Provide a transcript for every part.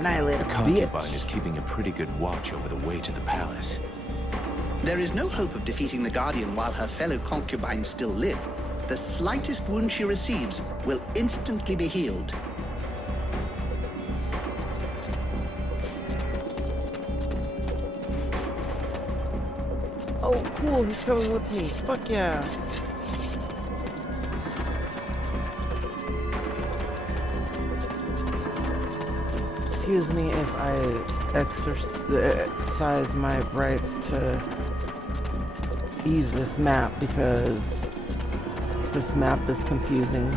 annihilate a The bitch. concubine is keeping a pretty good watch over the way to the palace. There is no hope of defeating the Guardian while her fellow concubines still live. The slightest wound she receives will instantly be healed. Oh, cool, he's coming with me. Fuck yeah. Excuse me if I exercise my rights to use this map because this map is confusing.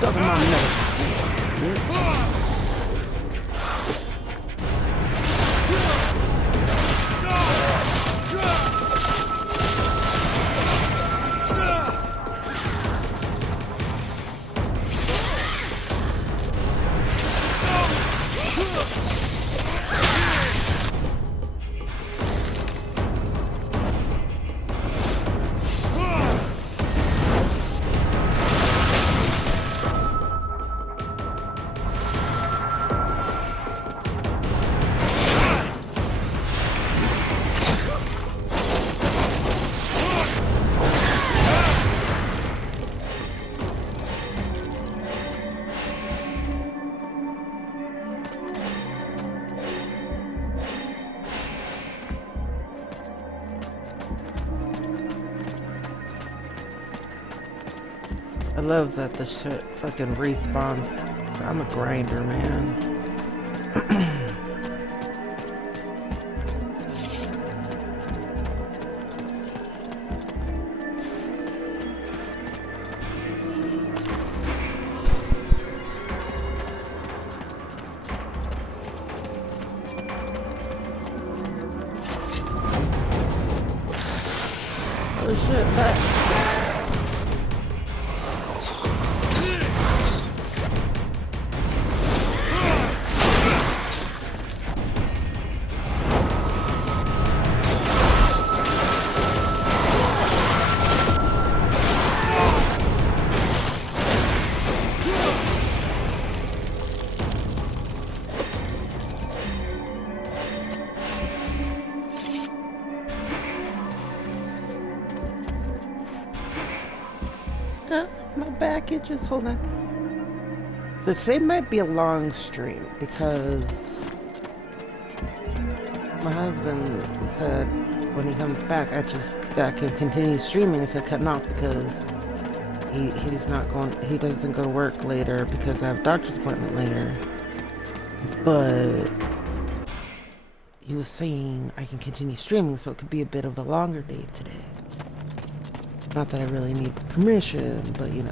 Suck my neck. I love that the shit fucking respawns. I'm a grinder, man. Oh shit, back. My back itches. Hold on. So today might be a long stream because my husband said when he comes back I can continue streaming instead of cutting off because he doesn't go to work later because I have a doctor's appointment later. But he was saying I can continue streaming, so it could be a bit of a longer day today. Not that I really need permission, but you know.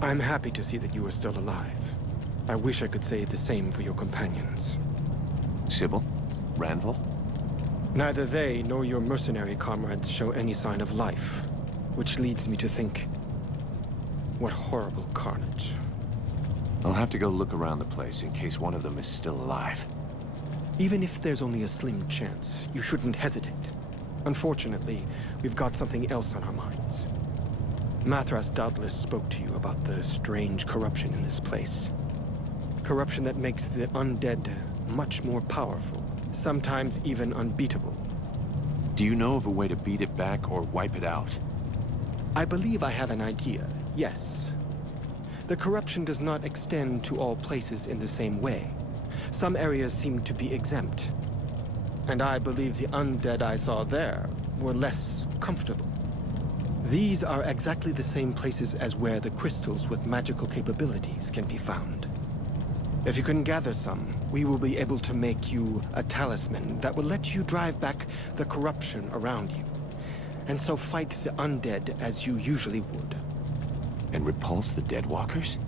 I'm happy to see that you are still alive. I wish I could say the same for your companions. Sybil? Ranville? Neither they nor your mercenary comrades show any sign of life, which leads me to think, what horrible carnage. I'll have to go look around the place in case one of them is still alive. Even if there's only a slim chance, you shouldn't hesitate. Unfortunately, we've got something else on our minds. Mathras doubtless spoke to you about the strange corruption in this place. Corruption that makes the undead much more powerful, sometimes even unbeatable. Do you know of a way to beat it back or wipe it out? I believe I have an idea, yes. The corruption does not extend to all places in the same way. Some areas seem to be exempt. And I believe the undead I saw there were less comfortable. These are exactly the same places as where the crystals with magical capabilities can be found. If you can gather some, we will be able to make you a talisman that will let you drive back the corruption around you, and so fight the undead as you usually would. And repulse the Deadwalkers?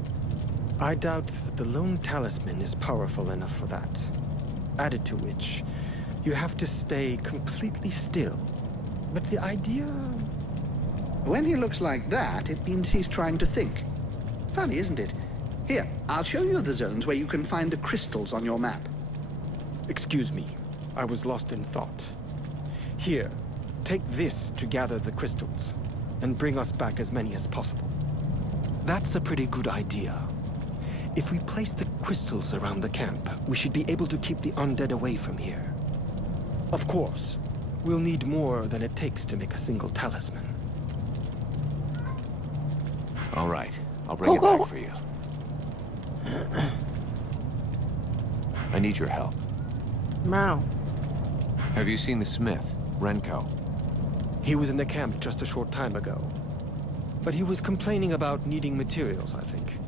I doubt that the lone talisman is powerful enough for that. Added to which, you have to stay completely still. But the idea... When he looks like that, it means he's trying to think. Funny, isn't it? Here, I'll show you the zones where you can find the crystals on your map. Excuse me, I was lost in thought. Here, take this to gather the crystals, and bring us back as many as possible. That's a pretty good idea. If we place the crystals around the camp, we should be able to keep the undead away from here. Of course, we'll need more than it takes to make a single talisman. All right, I'll bring it back for you. I need your help. Wow. Have you seen the smith, Renko? He was in the camp just a short time ago. But he was complaining about needing materials, I think.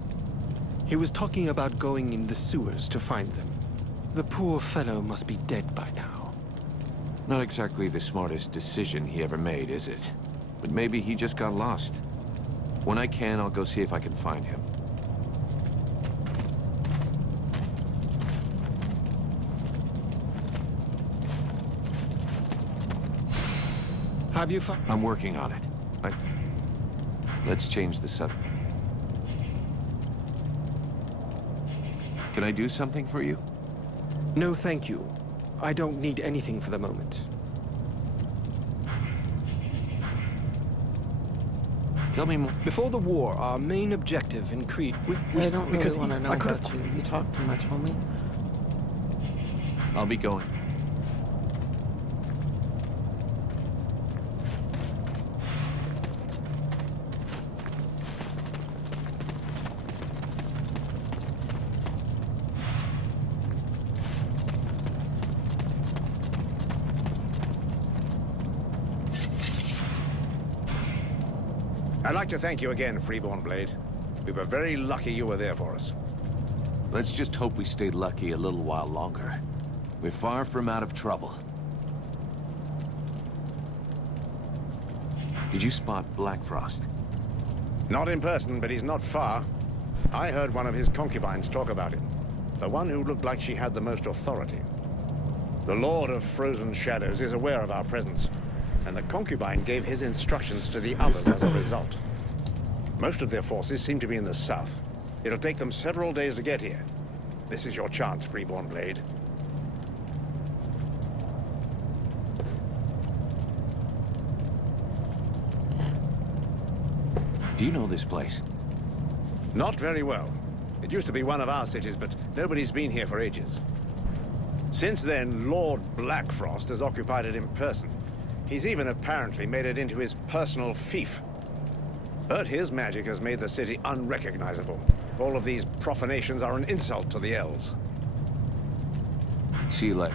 He was talking about going in the sewers to find them. The poor fellow must be dead by now. Not exactly the smartest decision he ever made, is it? But maybe he just got lost. When I can, I'll go see if I can find him. Have you found... I'm working on it. Let's change the subject. Can I do something for you? No, thank you. I don't need anything for the moment. Tell me more. Before the war, our main objective in Crete... I don't really want to know I could about have... you. You talk too much, homie. I'll be going. I'd like to thank you again, Freeborn Blade. We were very lucky you were there for us. Let's just hope we stay lucky a little while longer. We're far from out of trouble. Did you spot Blackfrost? Not in person, but he's not far. I heard one of his concubines talk about him. The one who looked like she had the most authority. The Lord of Frozen Shadows is aware of our presence, and the concubine gave his instructions to the others as a result. Most of their forces seem to be in the south. It'll take them several days to get here. This is your chance, Freeborn Blade. Do you know this place? Not very well. It used to be one of our cities, but nobody's been here for ages. Since then, Lord Blackfrost has occupied it in person. He's even apparently made it into his personal fief. But his magic has made the city unrecognizable. All of these profanations are an insult to the elves. See you later.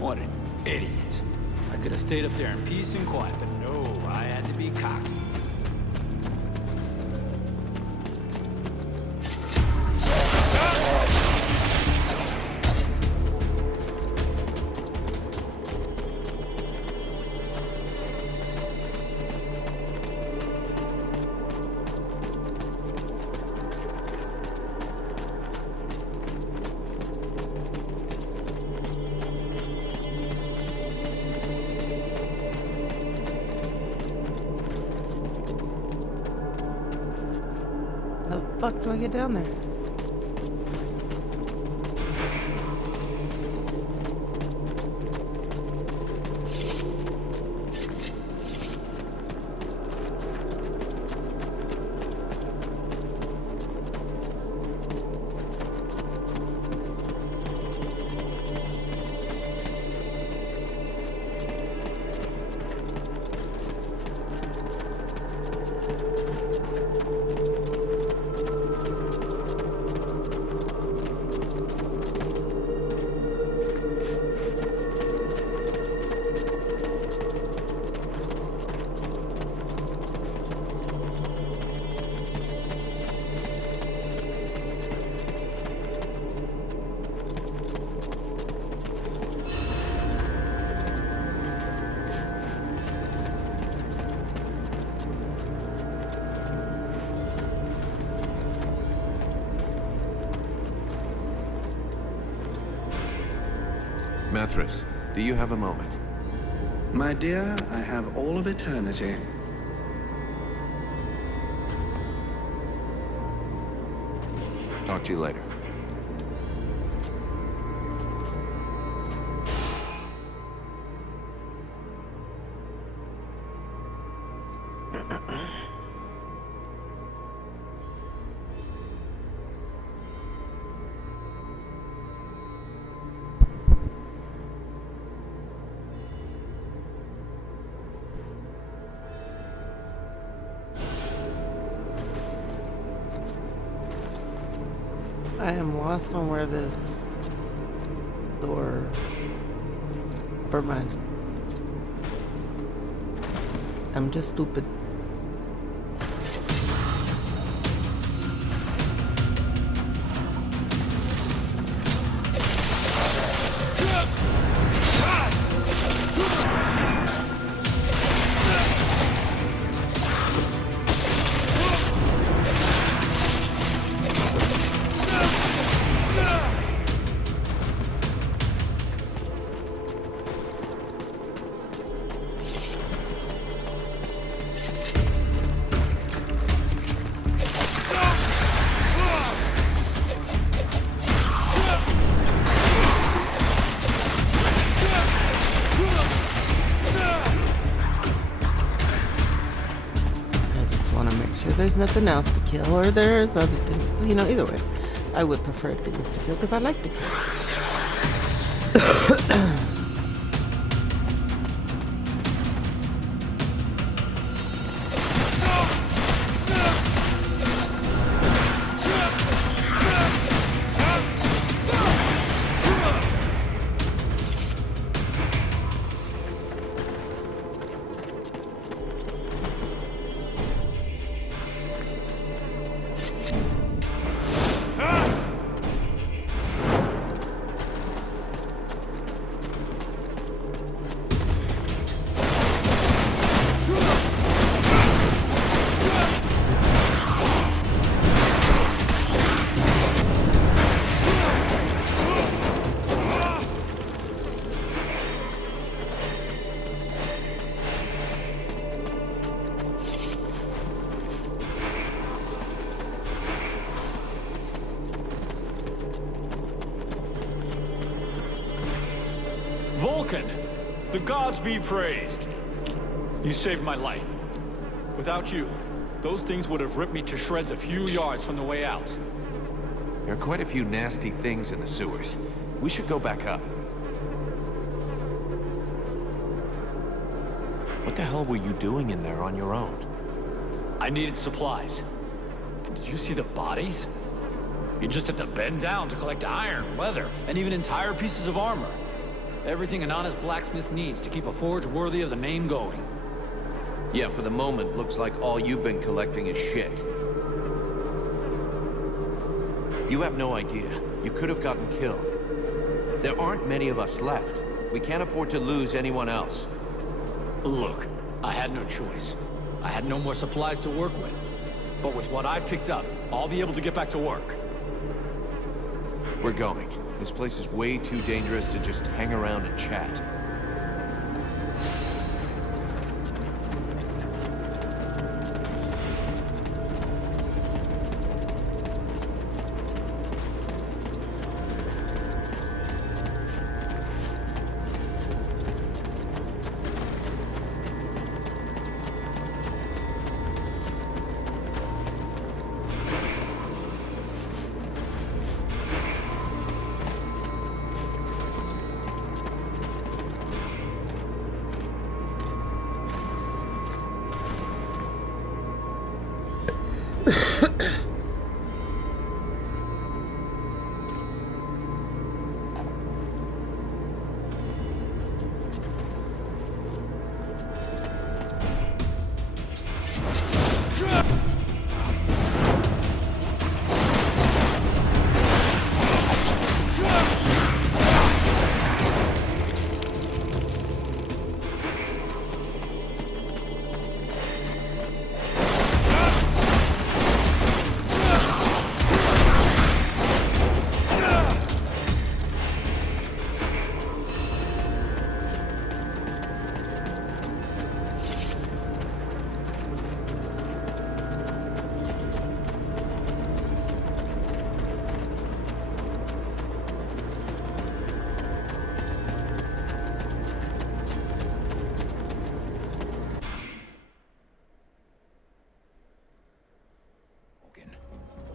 What an idiot. I could have stayed up there in peace and quiet, but no, I had to be cocky. How the fuck do I get down there? Mithras, do you have a moment? My dear, I have all of eternity. Talk to you later. I am lost on where this door. Never mind. I'm just stupid. There's nothing else to kill, or there's other things. You know, either way, I would prefer things to kill because I like to kill. Vulcan, the gods be praised. You saved my life. Without you, those things would have ripped me to shreds a few yards from the way out. There are quite a few nasty things in the sewers. We should go back up. What the hell were you doing in there on your own? I needed supplies. And did you see the bodies? You just had to bend down to collect iron, leather, and even entire pieces of armor. Everything an honest blacksmith needs to keep a forge worthy of the name going. Yeah, for the moment, looks like all you've been collecting is shit. You have no idea. You could have gotten killed. There aren't many of us left. We can't afford to lose anyone else. Look, I had no choice. I had no more supplies to work with. But with what I've picked up, I'll be able to get back to work. We're going. This place is way too dangerous to just hang around and chat.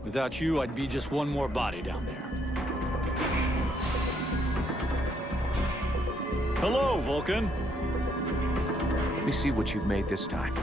Without you, I'd be just one more body down there. Hello, Vulcan. Let me see what you've made this time.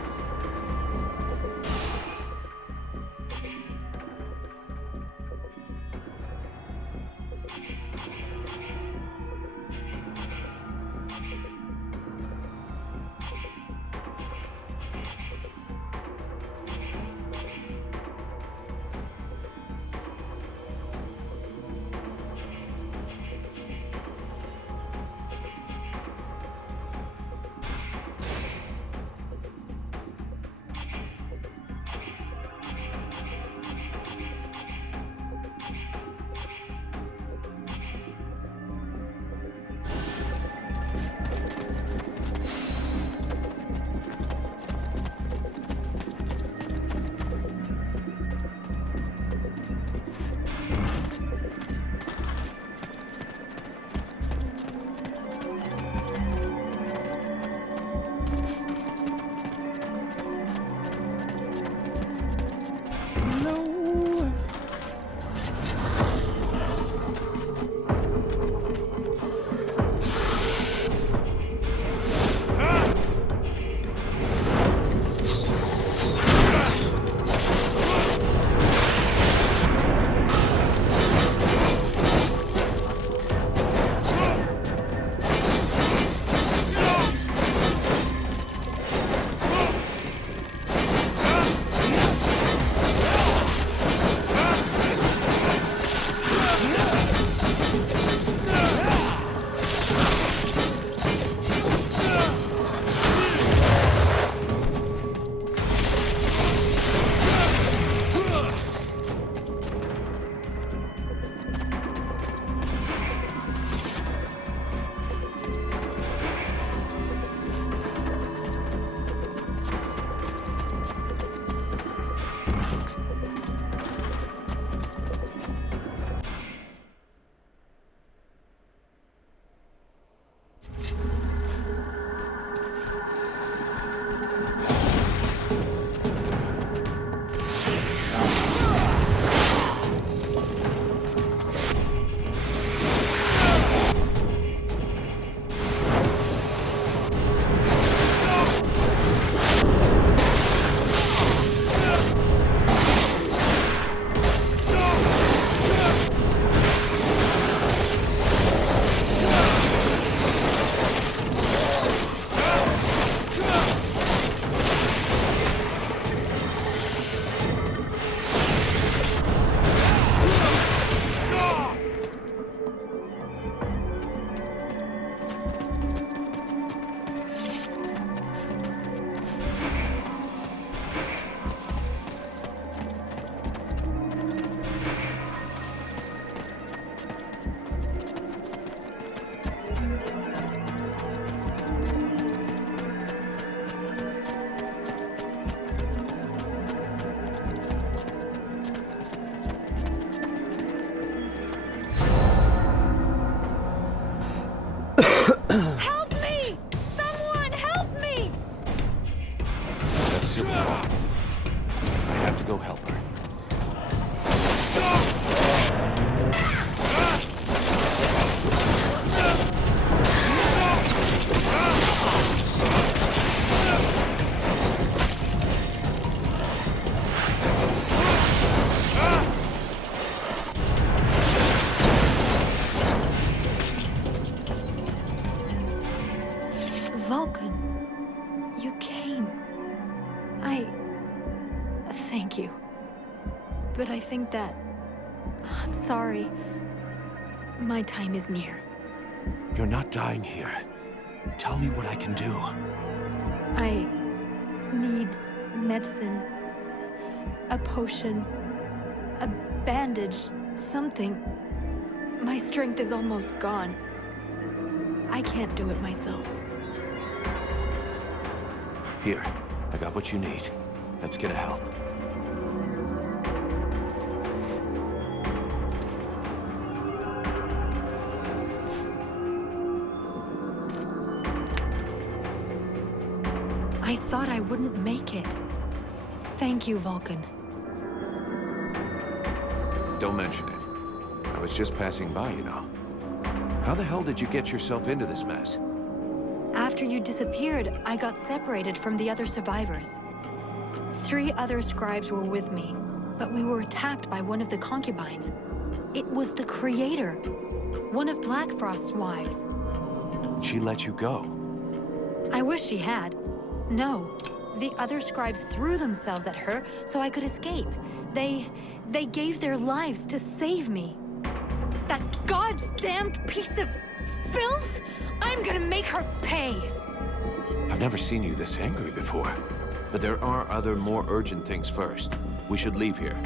Help me! Someone help me! That's Sybil. I have to go help her. Vulcan, you came. Thank you. But I think that... I'm sorry. My time is near. You're not dying here. Tell me what I can do. I need medicine. A potion. A bandage. Something. My strength is almost gone. I can't do it myself. Here, I got what you need. That's gonna help. I thought I wouldn't make it. Thank you, Vulcan. Don't mention it. I was just passing by, you know. How the hell did you get yourself into this mess? After you disappeared, I got separated from the other survivors. 3 other scribes were with me, but we were attacked by one of the concubines. It was the Creator, one of Blackfrost's wives. She let you go. I wish she had. No, the other scribes threw themselves at her so I could escape. They gave their lives to save me. That goddamned piece of filth! I'm gonna make her pay! I've never seen you this angry before. But there are other, more urgent things first. We should leave here.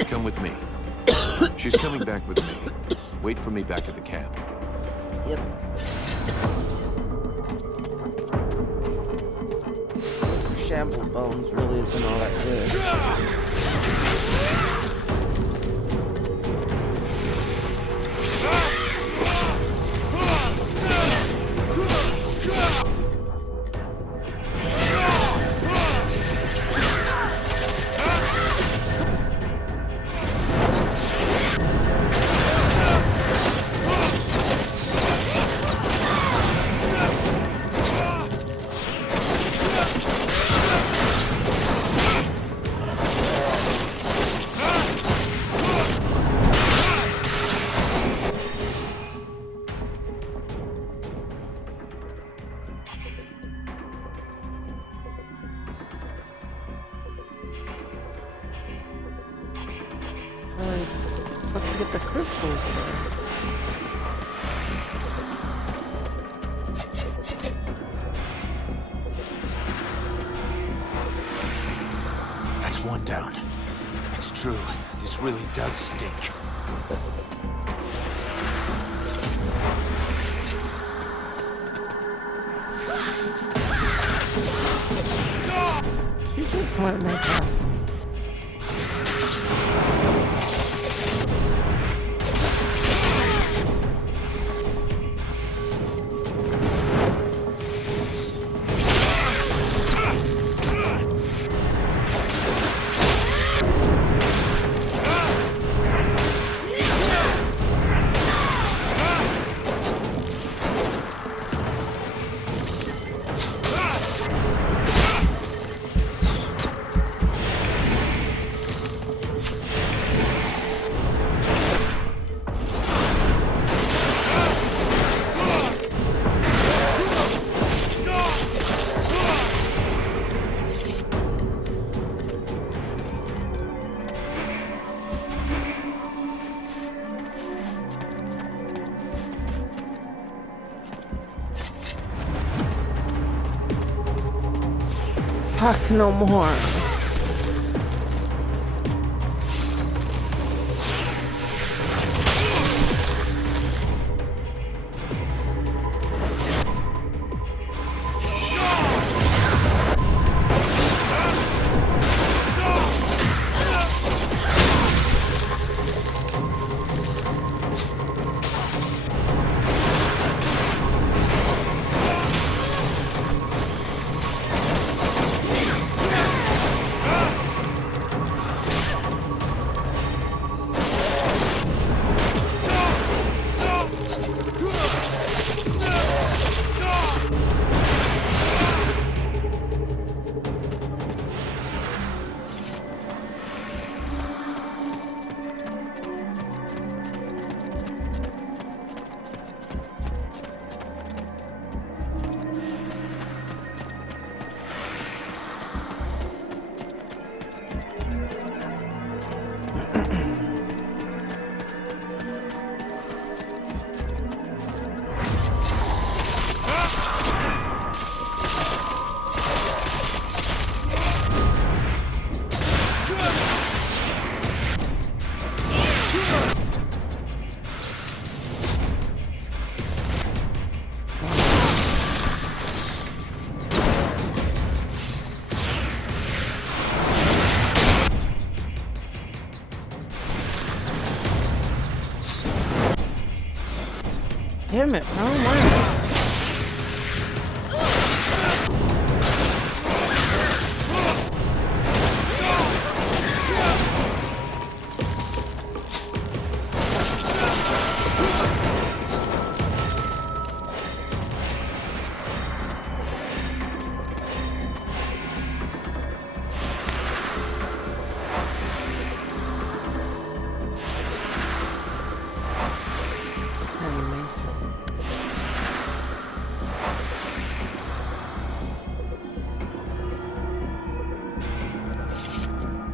Come with me. She's coming back with me. Wait for me back at the camp. Yep. Shamble bones really isn't all that good. Let's get the crystals. That's one down. It's true. This really does stink. You just want to make that. Talk no more. Damn it, bro. Why?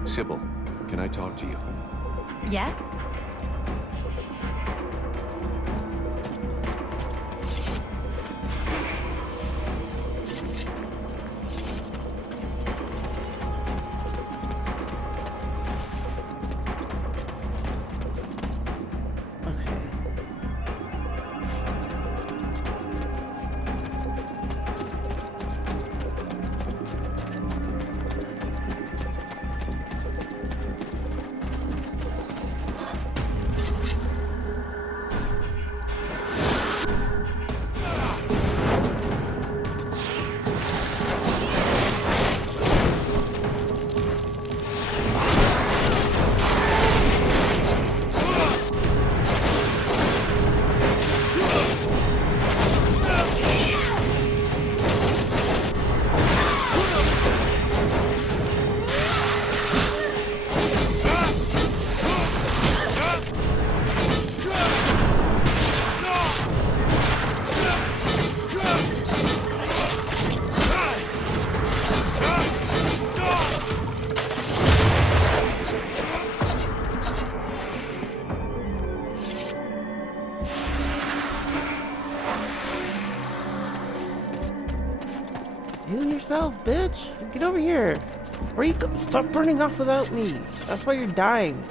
Sybil, can I talk to you? Yes? Heal yourself, bitch. Get over here. Or you go, stop burning off without me. That's why you're dying.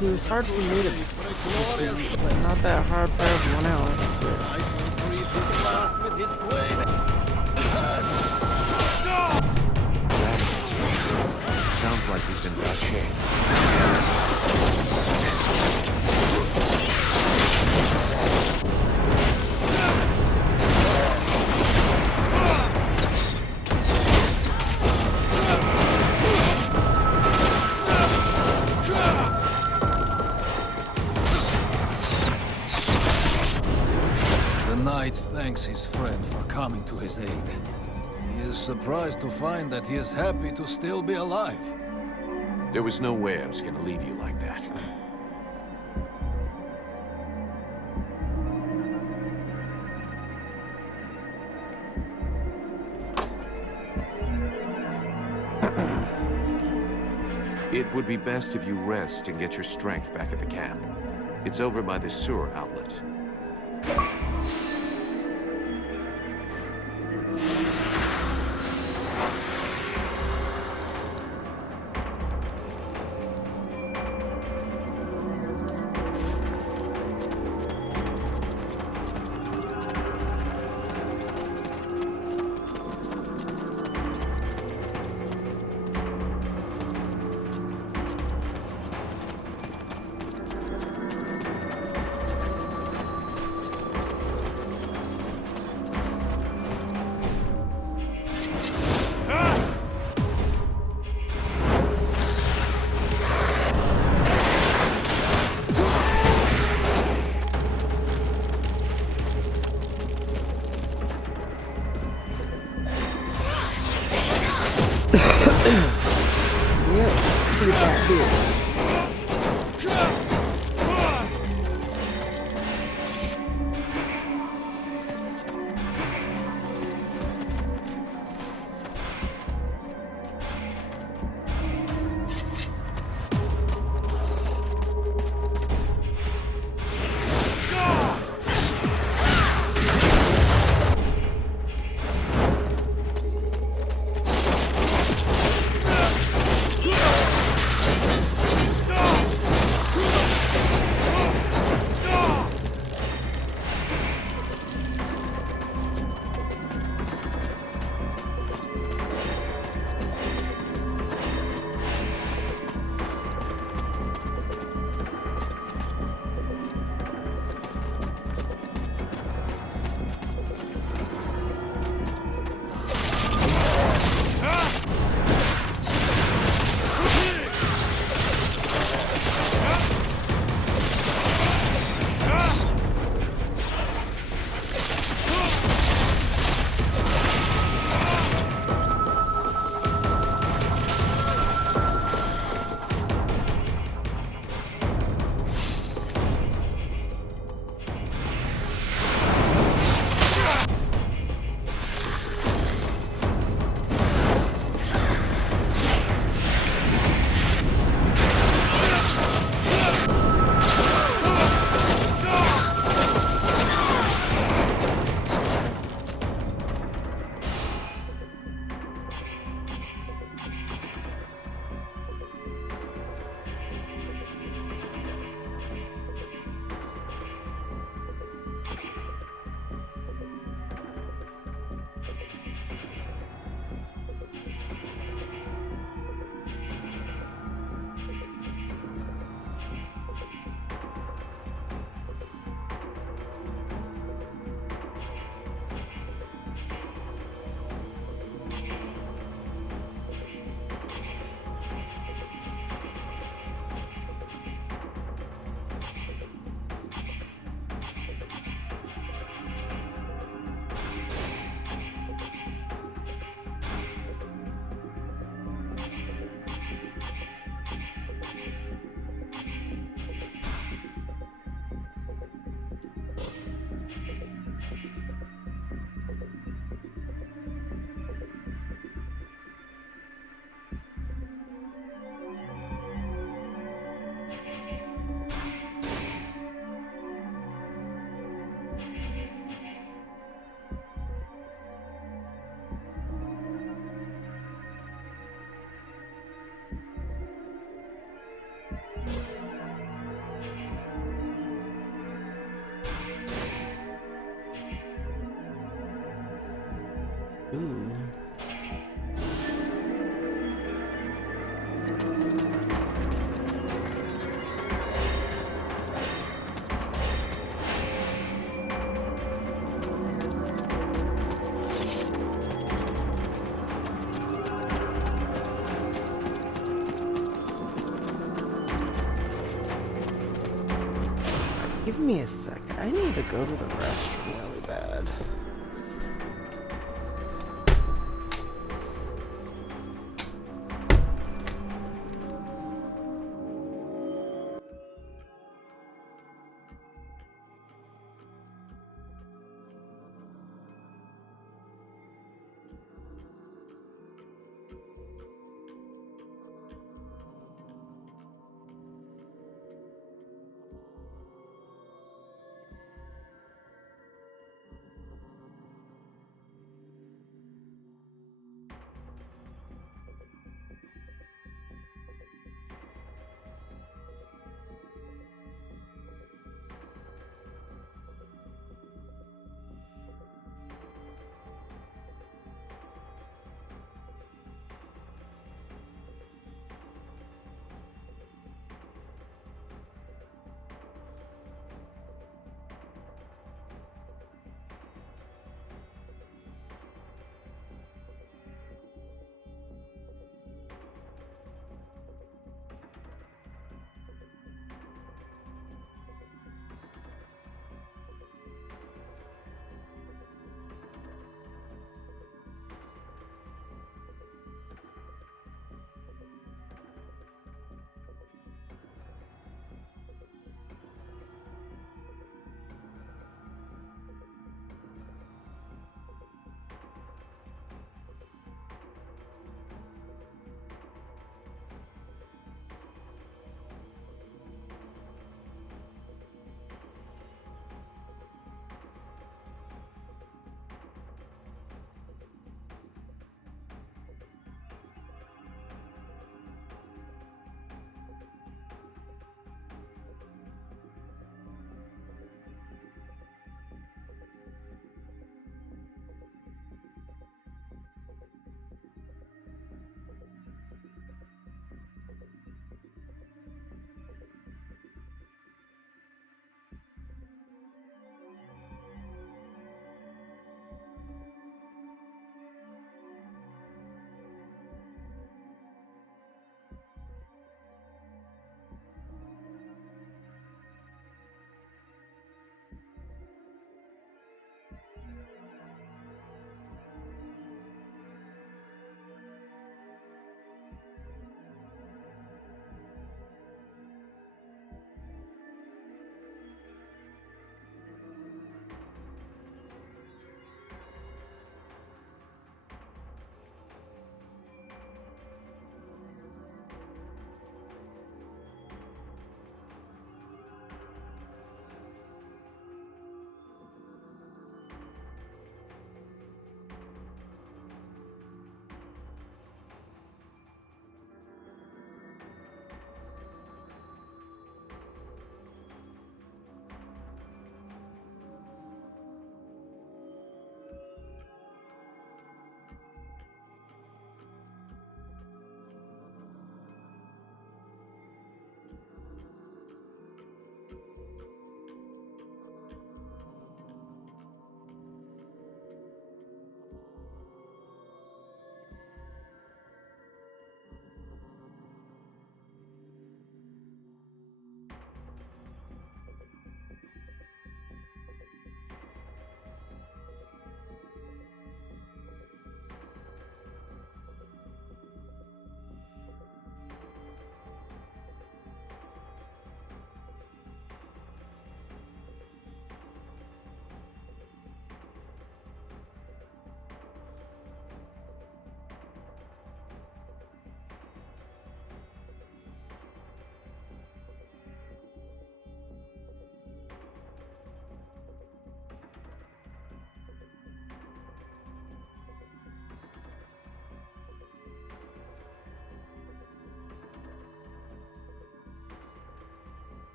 It was hard for me to but not that hard for everyone else. It sounds like he's in bad shape. The knight thanks his friend for coming to his aid. He is surprised to find that he is happy to still be alive. There was no way I was gonna leave you like that. It would be best if you rest and get your strength back at the camp. It's over by the sewer outlets. Give me a second. I need to go to the restroom really bad.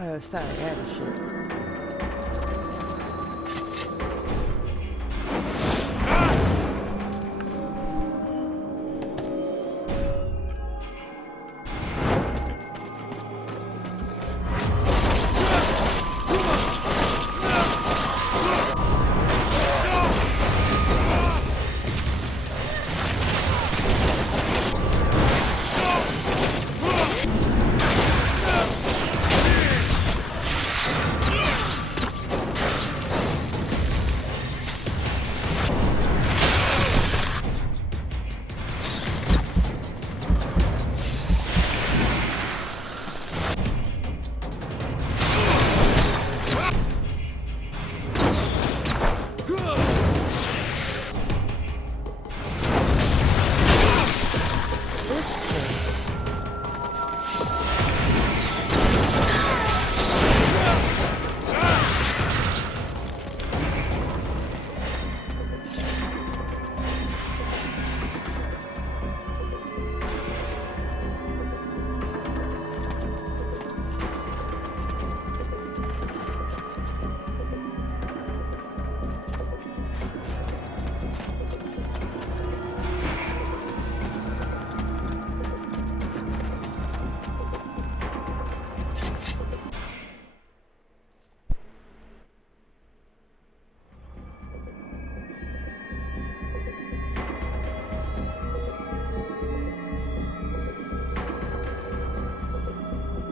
Oh, sorry, I had a shit.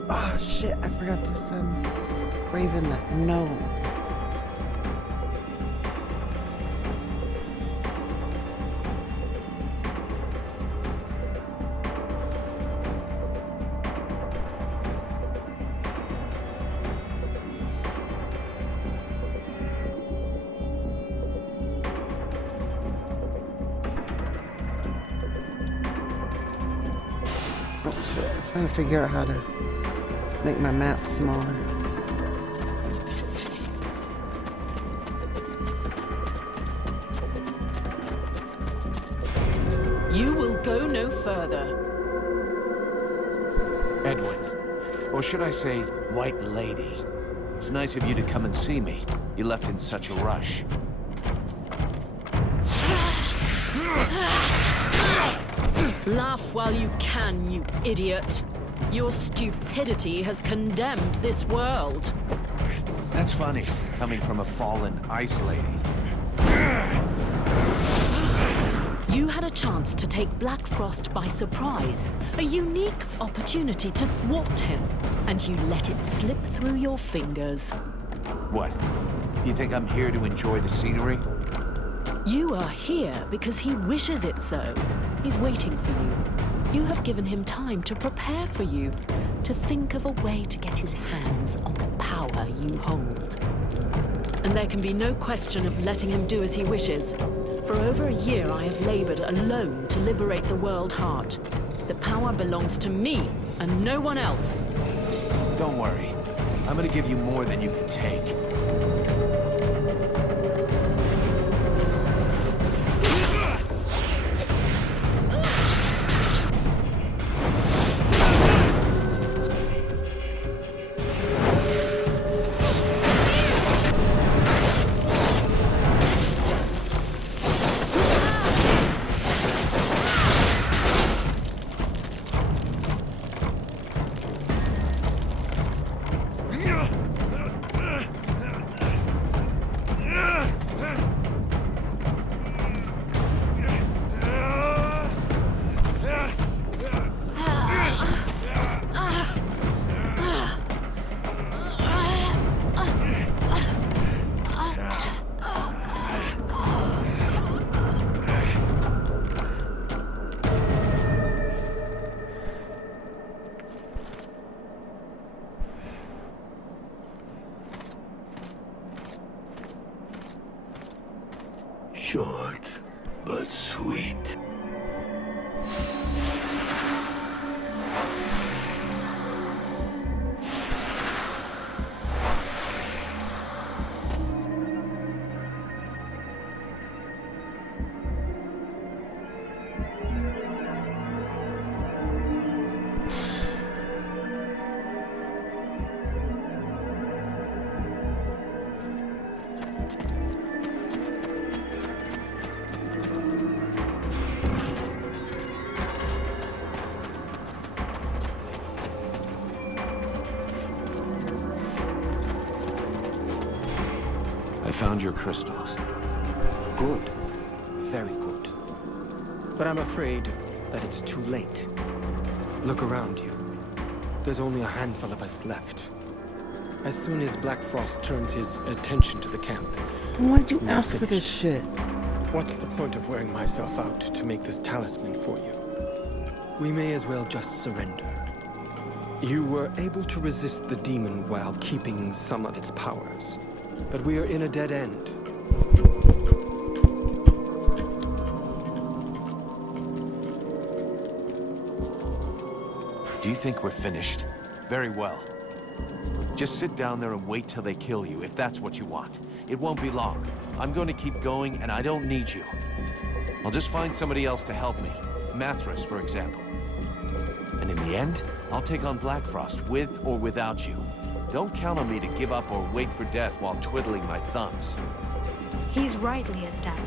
Oh shit, I forgot to send Raven that note. Oh shit, I'm trying to figure out how to make my map smaller. You will go no further. Edwin. Or should I say, White Lady. It's nice of you to come and see me. You left in such a rush. Laugh while you can, you idiot. Your stupidity has condemned this world. That's funny, coming from a fallen ice lady. You had a chance to take Black Frost by surprise, a unique opportunity to thwart him, and you let it slip through your fingers. What? You think I'm here to enjoy the scenery? You are here because he wishes it so. He's waiting for you. You have given him time to prepare for you, to think of a way to get his hands on the power you hold. And there can be no question of letting him do as he wishes. For over a year I have labored alone to liberate the world heart. The power belongs to me and no one else. Don't worry. I'm gonna give you more than you can take. Short, but sweet. found your crystals. Good. Very good. But I'm afraid that it's too late. Look around you. There's only a handful of us left. As soon as Black Frost turns his attention to the camp... Why'd you we're ask for this finished. shit? What's the point of wearing myself out to make this talisman for you? We may as well just surrender. You were able to resist the demon while keeping some of its powers. But we are in a dead end. Do you think we're finished? Very well. Just sit down there and wait till they kill you, if that's what you want. It won't be long. I'm going to keep going, and I don't need you. I'll just find somebody else to help me. Mathras, for example. And in the end, I'll take on Black Frost, with or without you. Don't count on me to give up or wait for death while twiddling my thumbs. He's right, Leostas.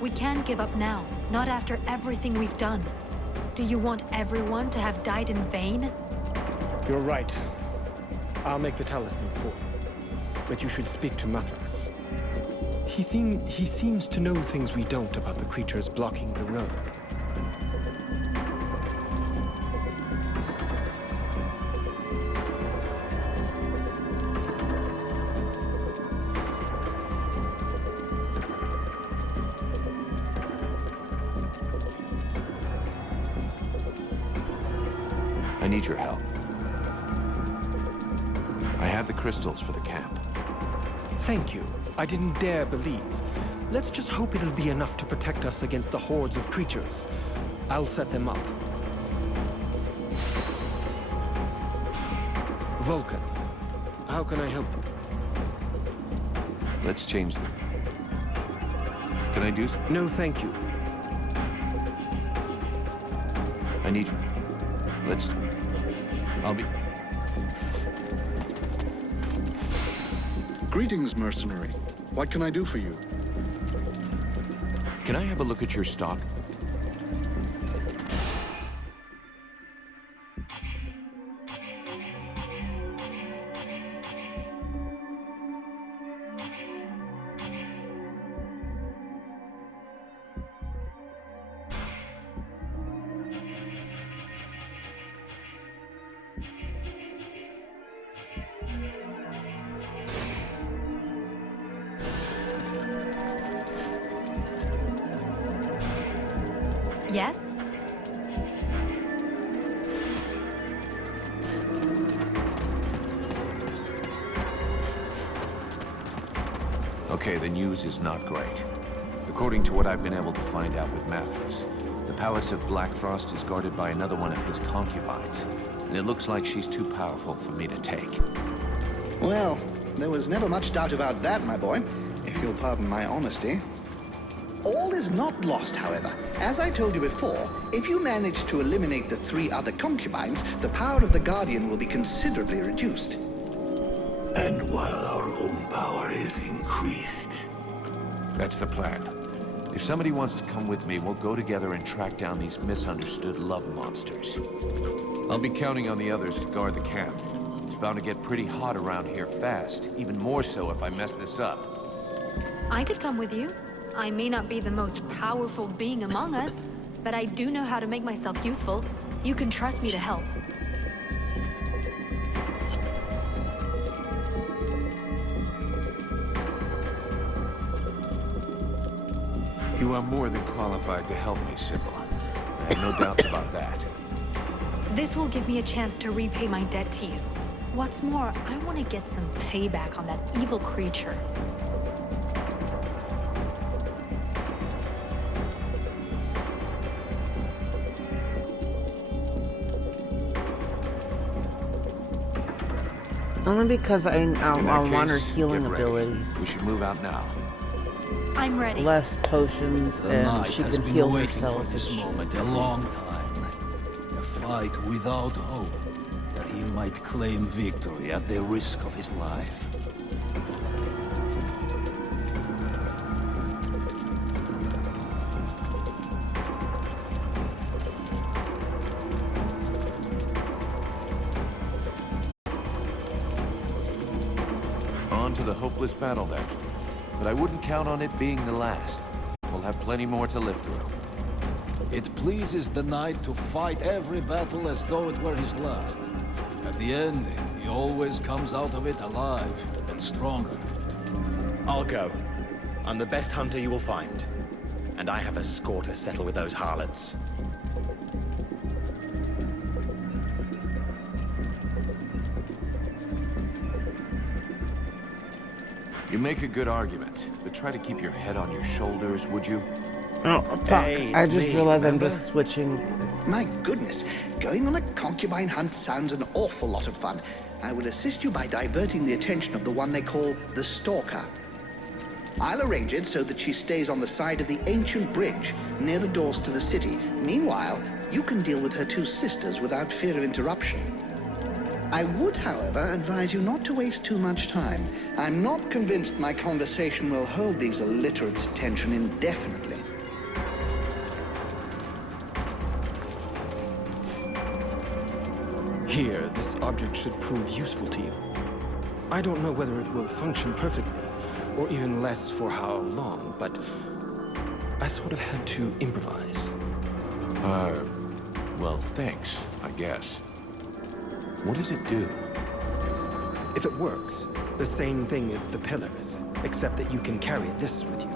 We can't give up now, not after everything we've done. Do you want everyone to have died in vain? You're right. I'll make the talisman for you. But you should speak to Mathras. He seems to know things we don't about the creatures blocking the road. I need your help. I have the crystals for the camp. Thank you. I didn't dare believe. Let's just hope it'll be enough to protect us against the hordes of creatures. I'll set them up. Vulcan, how can I help you? Let's change them. Can I do something? No, thank you. I need you. I'll be... Greetings, mercenary. What can I do for you? Can I have a look at your stock? Yes? Okay, the news is not great. According to what I've been able to find out with Mathras, the Palace of Black Frost is guarded by another one of his concubines, and it looks like she's too powerful for me to take. Well, there was never much doubt about that, my boy, if you'll pardon my honesty. All is not lost, however. As I told you before, if you manage to eliminate the 3 other concubines, the power of the Guardian will be considerably reduced. And while our own power is increased. That's the plan. If somebody wants to come with me, we'll go together and track down these misunderstood love monsters. I'll be counting on the others to guard the camp. It's bound to get pretty hot around here fast, even more so if I mess this up. I could come with you. I may not be the most powerful being among us, but I do know how to make myself useful. You can trust me to help. You are more than qualified to help me, Sybil. I have no doubts about that. This will give me a chance to repay my debt to you. What's more, I want to get some payback on that evil creature. Only because I In that want her case, healing get ready. abilities. We should move out now. I'm ready. Less potions, The and knight she has can been heal waiting herself. for this moment a long time. A fight without hope, that he might claim victory at the risk of his life. On to the hopeless battle then. but I wouldn't count on it being the last. We'll have plenty more to live through. It pleases the knight to fight every battle as though it were his last. At the end, he always comes out of it alive and stronger. I'll go. I'm the best hunter you will find. And I have a score to settle with those harlots. You make a good argument, but try to keep your head on your shoulders, would you? Oh, fuck. Hey, I it's just me, realized remember? I'm just switching. My goodness, going on a concubine hunt sounds an awful lot of fun. I will assist you by diverting the attention of the one they call the Stalker. I'll arrange it so that she stays on the side of the ancient bridge near the doors to the city. Meanwhile, you can deal with her two sisters without fear of interruption. I would, however, advise you not to waste too much time. I'm not convinced my conversation will hold these illiterates' attention indefinitely. Here, this object should prove useful to you. I don't know whether it will function perfectly, or even less for how long, but I sort of had to improvise. Well, thanks, I guess. What does it do? If it works, the same thing as the pillars, except that you can carry this with you.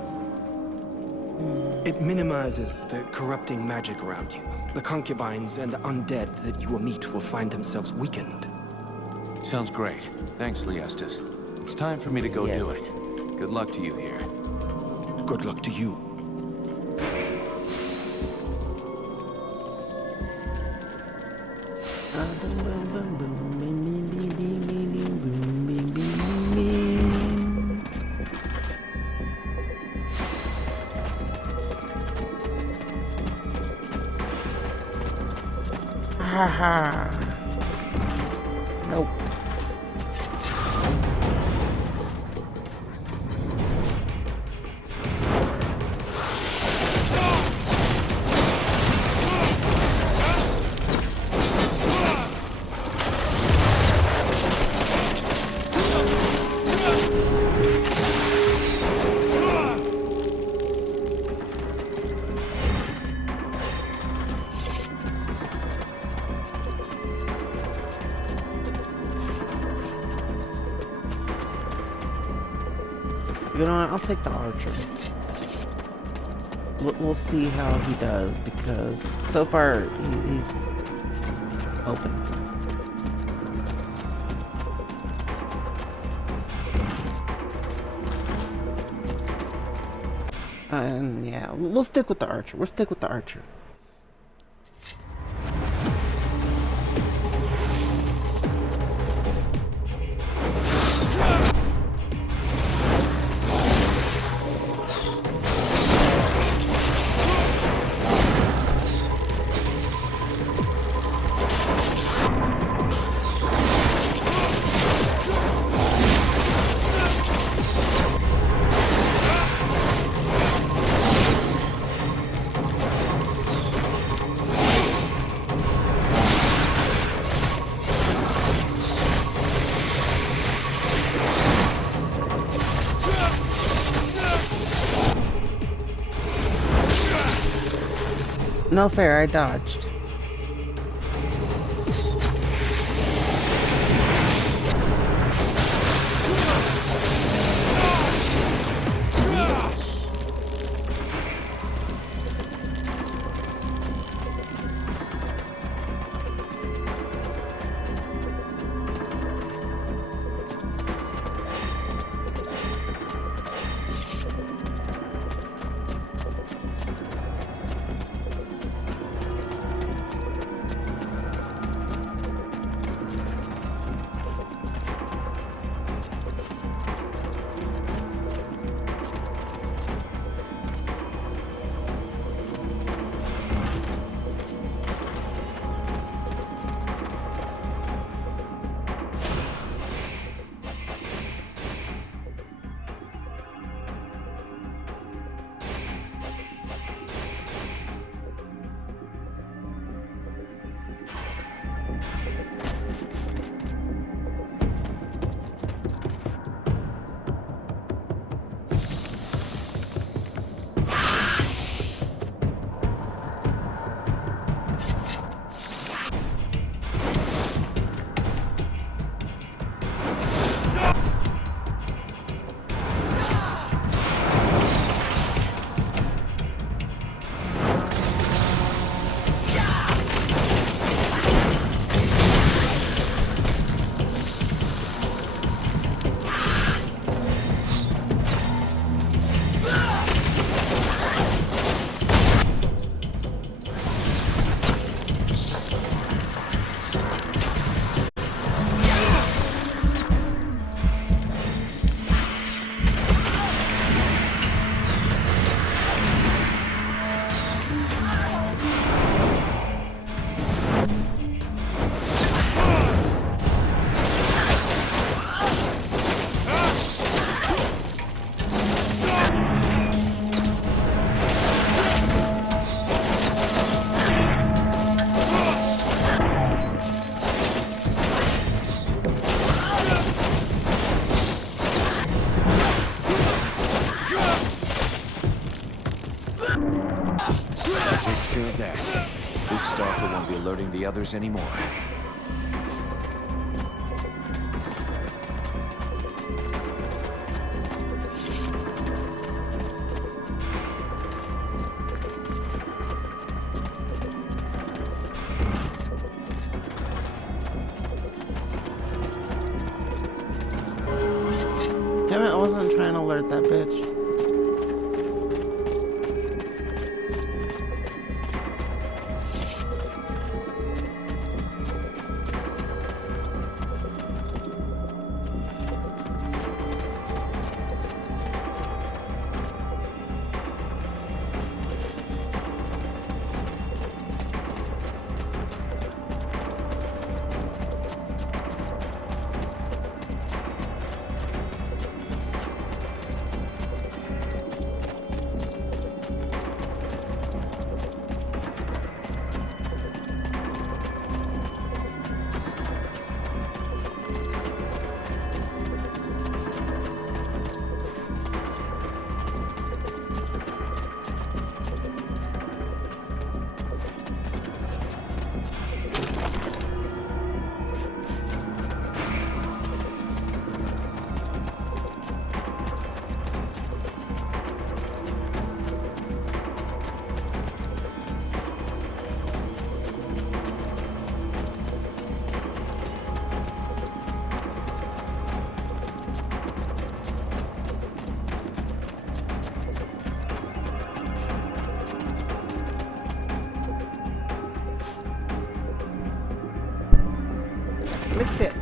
It minimizes the corrupting magic around you. The concubines and the undead that you will meet will find themselves weakened. Sounds great. Thanks, Liestas. It's time for me to go Yes. do it. Good luck to you here. Good luck to you. Haha. Nope. You know what? I'll take the archer. We'll see how he does, because so far he's open. And yeah, we'll stick with the archer. We'll stick with the archer. No fair, I dodged. care of that. This stalker won't be alerting the others anymore. Damn it, I wasn't trying to alert that bitch. Licked it.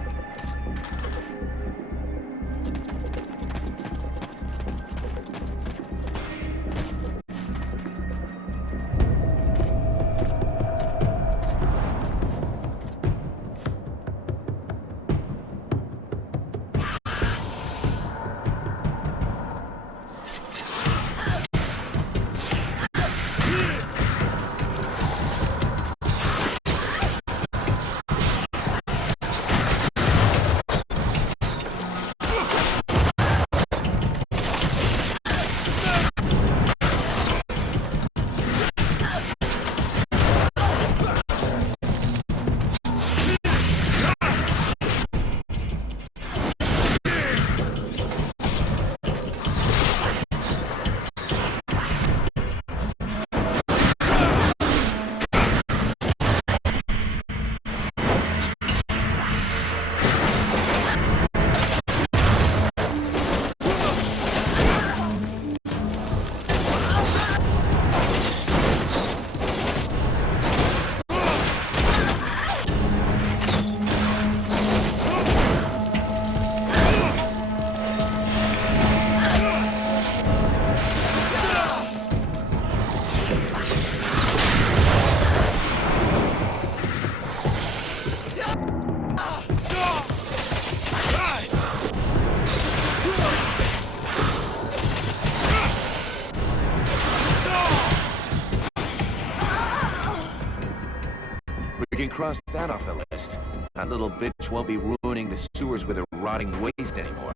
We can cross that off the list. That little bitch won't be ruining the sewers with her rotting waste anymore.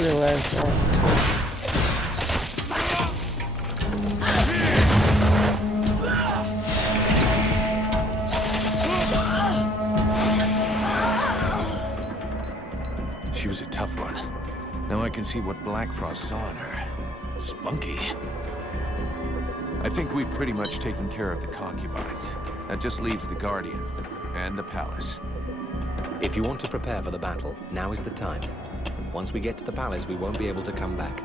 realized that. She was a tough one. Now I can see what Black Frost saw in her. Spunky. I think we've pretty much taken care of the concubines. That just leaves the Guardian and the palace. If you want to prepare for the battle, now is the time. Once we get to the palace, we won't be able to come back.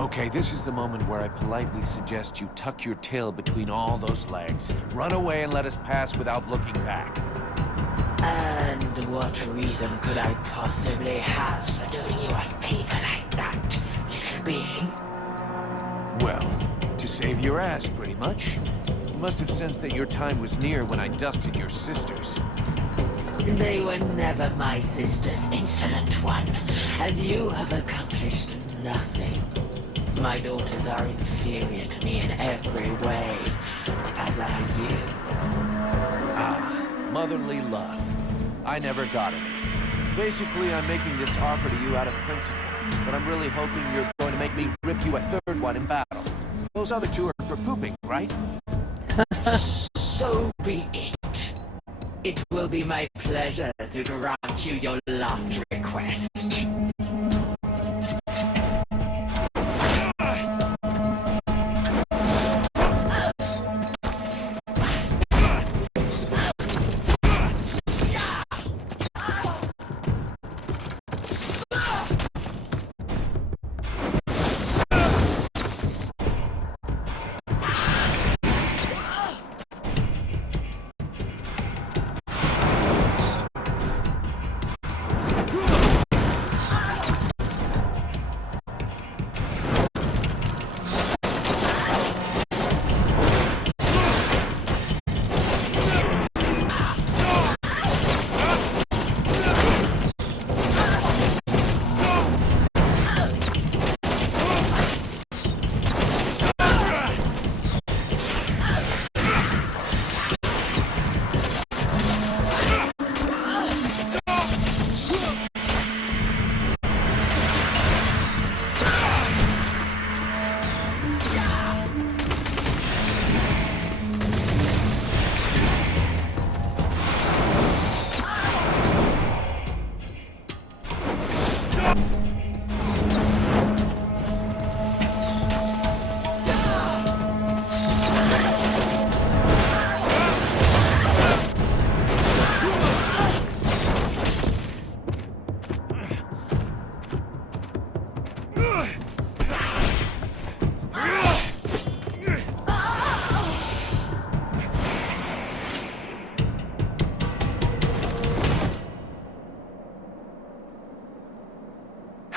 Okay, this is the moment where I politely suggest you tuck your tail between all those legs. Run away and let us pass without looking back. And what reason could I possibly have for doing you a favor like that, little being? Well, to save your ass, pretty much. You must have sensed that your time was near when I dusted your sisters. They were never my sisters, insolent one, and you have accomplished nothing. My daughters are inferior to me in every way, as are you. Ah, motherly love. I never got it. Basically, I'm making this offer to you out of principle, but I'm really hoping you're going to make me rip you a third one in battle. Those other two are for pooping, right? So be it. It will be my pleasure to grant you your last request.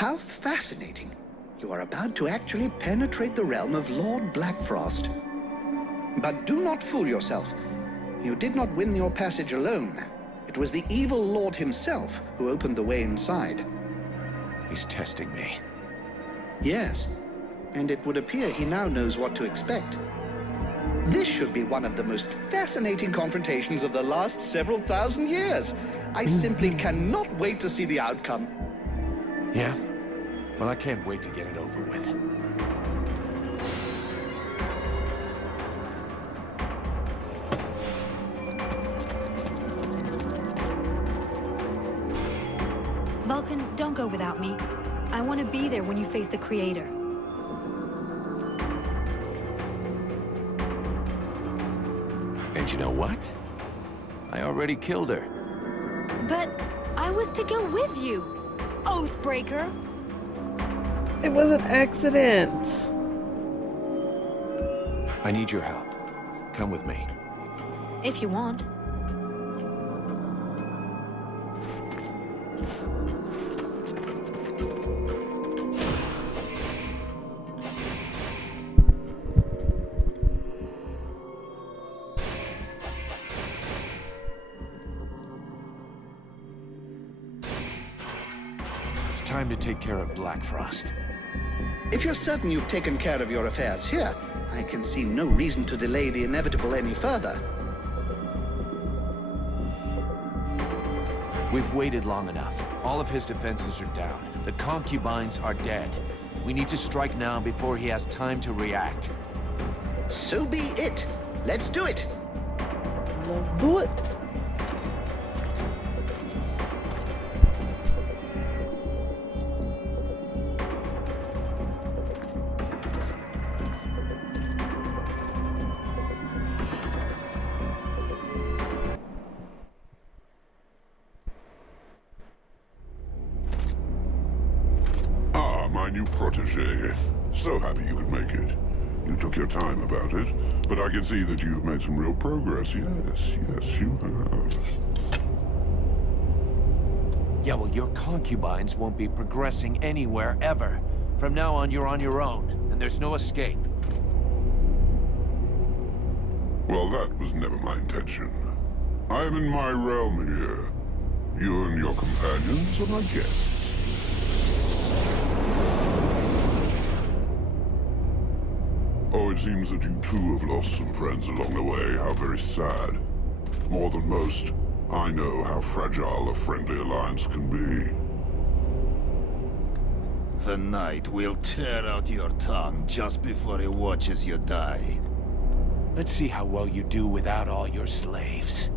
How fascinating. You are about to actually penetrate the realm of Lord Blackfrost. But do not fool yourself. You did not win your passage alone. It was the evil Lord himself who opened the way inside. He's testing me. Yes, and it would appear he now knows what to expect. This should be one of the most fascinating confrontations of the last several thousand years. I simply cannot wait to see the outcome. Yeah? Well, I can't wait to get it over with. Vulcan, don't go without me. I want to be there when you face the Creator. And you know what? I already killed her. But I was to go with you, Oathbreaker. It was an accident. I need your help. Come with me. If you want. It's time to take care of Blackfrost. If you're certain you've taken care of your affairs here, I can see no reason to delay the inevitable any further. We've waited long enough. All of his defenses are down. The concubines are dead. We need to strike now before he has time to react. So be it. Let's do it. Let's do it. My new protege. So happy you could make it. You took your time about it, but I can see that you've made some real progress. Yes, you have. Yeah, well, your concubines won't be progressing anywhere ever. From now on, you're on your own, and there's no escape. Well, that was never my intention. I am in my realm here. You and your companions are my guests. Oh, it seems that you too have lost some friends along the way. How very sad. More than most, I know how fragile a friendly alliance can be. The Knight will tear out your tongue just before he watches you die. Let's see how well you do without all your slaves.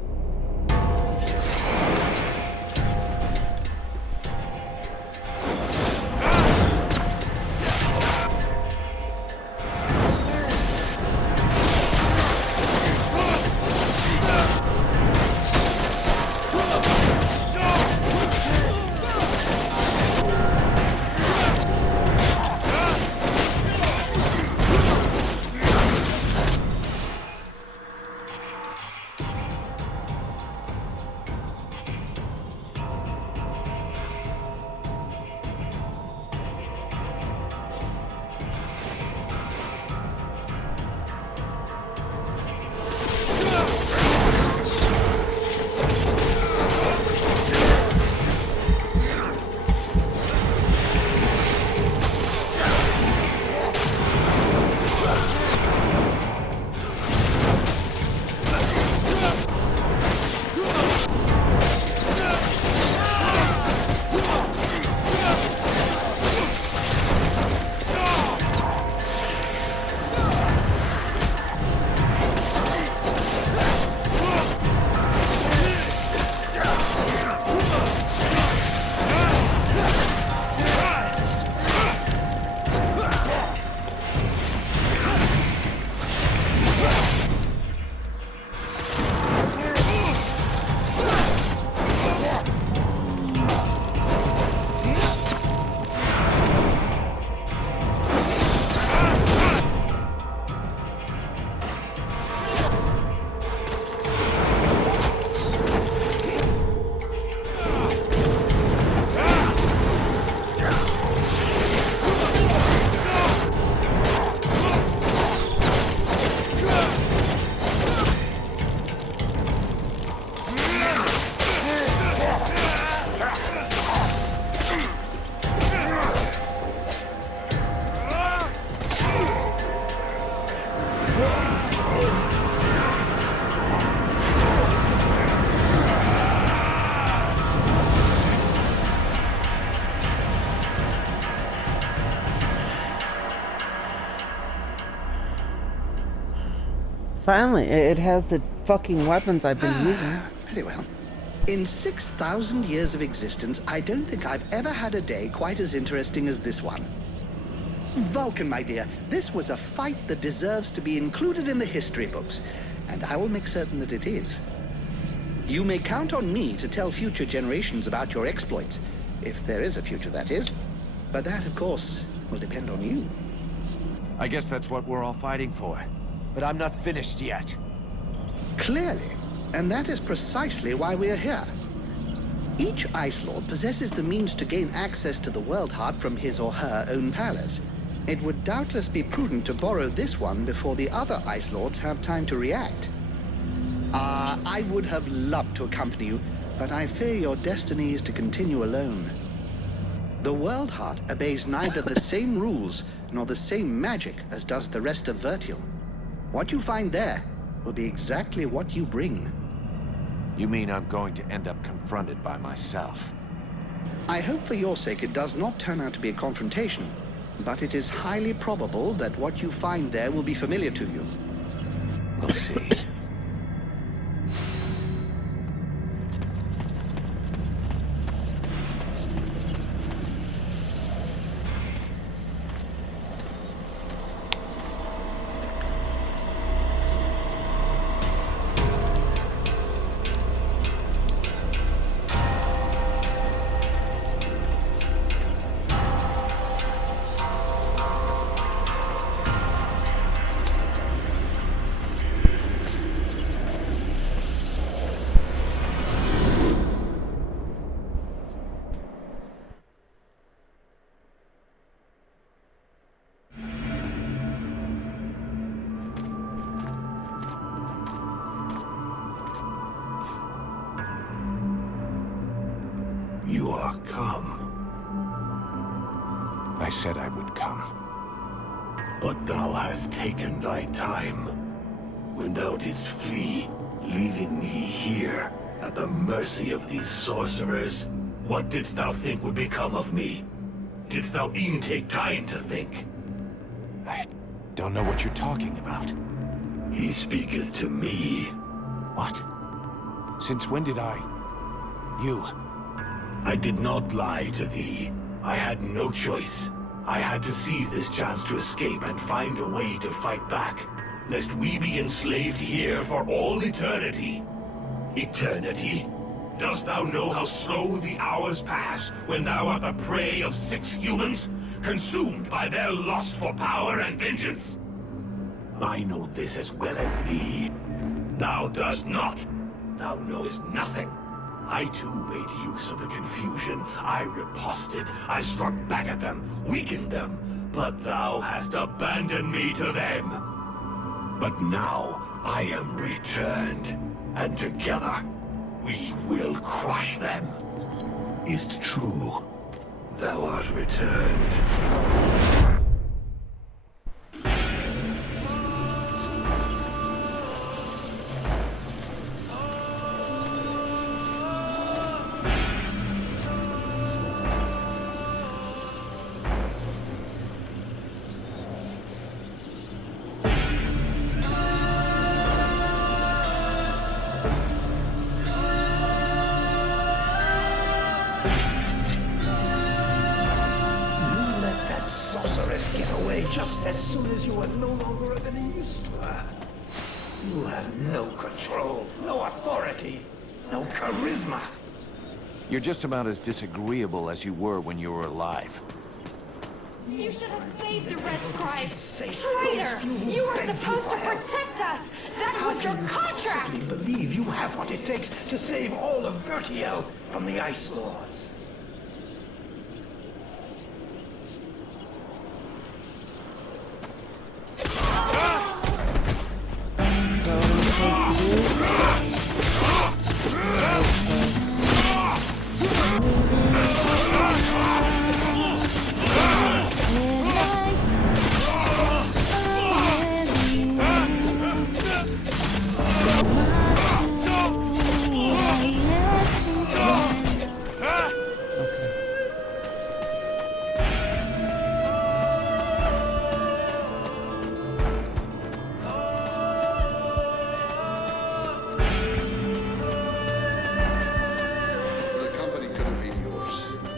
Finally, it has the fucking weapons I've been using. Very well. In 6,000 years of existence, I don't think I've ever had a day quite as interesting as this one. Vulcan, my dear, this was a fight that deserves to be included in the history books, and I will make certain that it is. You may count on me to tell future generations about your exploits, if there is a future, that is. But that, of course, will depend on you. I guess that's what we're all fighting for. But I'm not finished yet. Clearly. And that is precisely why we are here. Each Ice Lord possesses the means to gain access to the World Heart from his or her own palace. It would doubtless be prudent to borrow this one before the other Ice Lords have time to react. I would have loved to accompany you, but I fear your destiny is to continue alone. The World Heart obeys neither the same rules nor the same magic as does the rest of Vertial. What you find there will be exactly what you bring. You mean I'm going to end up confronted by myself? I hope for your sake it does not turn out to be a confrontation, but it is highly probable that what you find there will be familiar to you. We'll see. You are come. I said I would come. But thou hast taken thy time. When thou didst flee, leaving me here, at the mercy of these sorcerers, what didst thou think would become of me? Didst thou e'en take time to think? I don't know what you're talking about. He speaketh to me. What? Since when did I... You... I did not lie to thee. I had no choice. I had to seize this chance to escape and find a way to fight back, lest we be enslaved here for all eternity. Eternity? Dost thou know how slow the hours pass when thou art the prey of 6 humans, consumed by their lust for power and vengeance? I know this as well as thee. Thou dost not. Thou knowest nothing. I too made use of the confusion. I riposted. I struck back at them, weakened them. But thou hast abandoned me to them. But now I am returned, and together we will crush them. Is't true? Thou art returned. Get away just as soon as you are no longer of any use to her. You have no control, no authority, no charisma. You're just about as disagreeable as you were when you were alive. You should have saved the Red Scribes. Traitor! You were supposed to protect us! That was your contract! I believe you have what it takes to save all of Vertiel from the Ice Lords.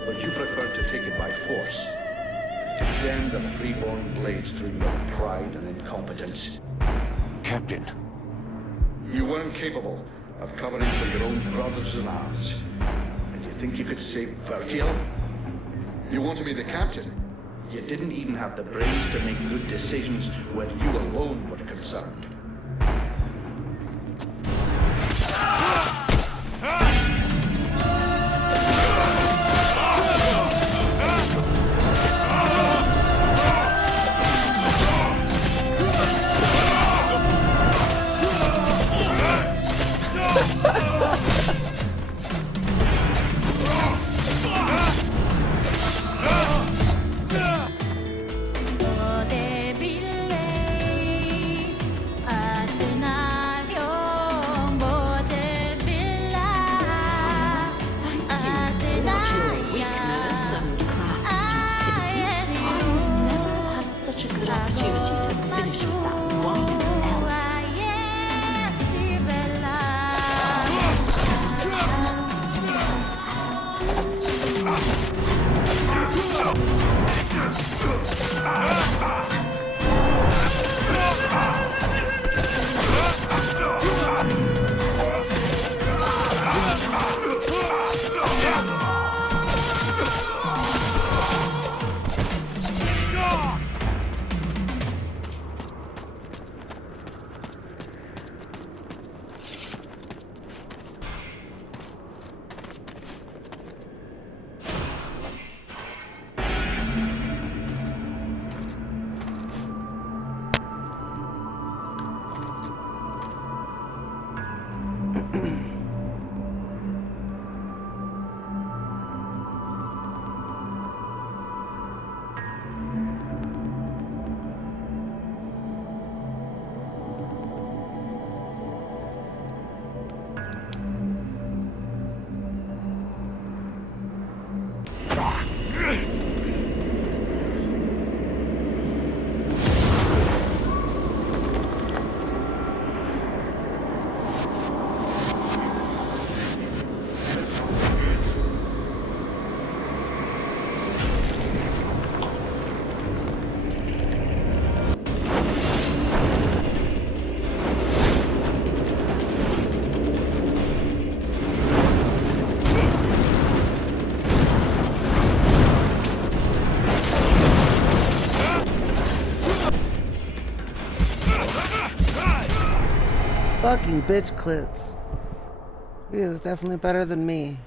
but you preferred to take it by force. Condemn the freeborn blades through your pride and incompetence. Captain. You weren't capable of covering for your own brothers in arms. And you think you could save Vertiel? You want to be the captain? You didn't even have the brains to make good decisions where you alone were concerned. Fucking bitch clits. He is definitely better than me.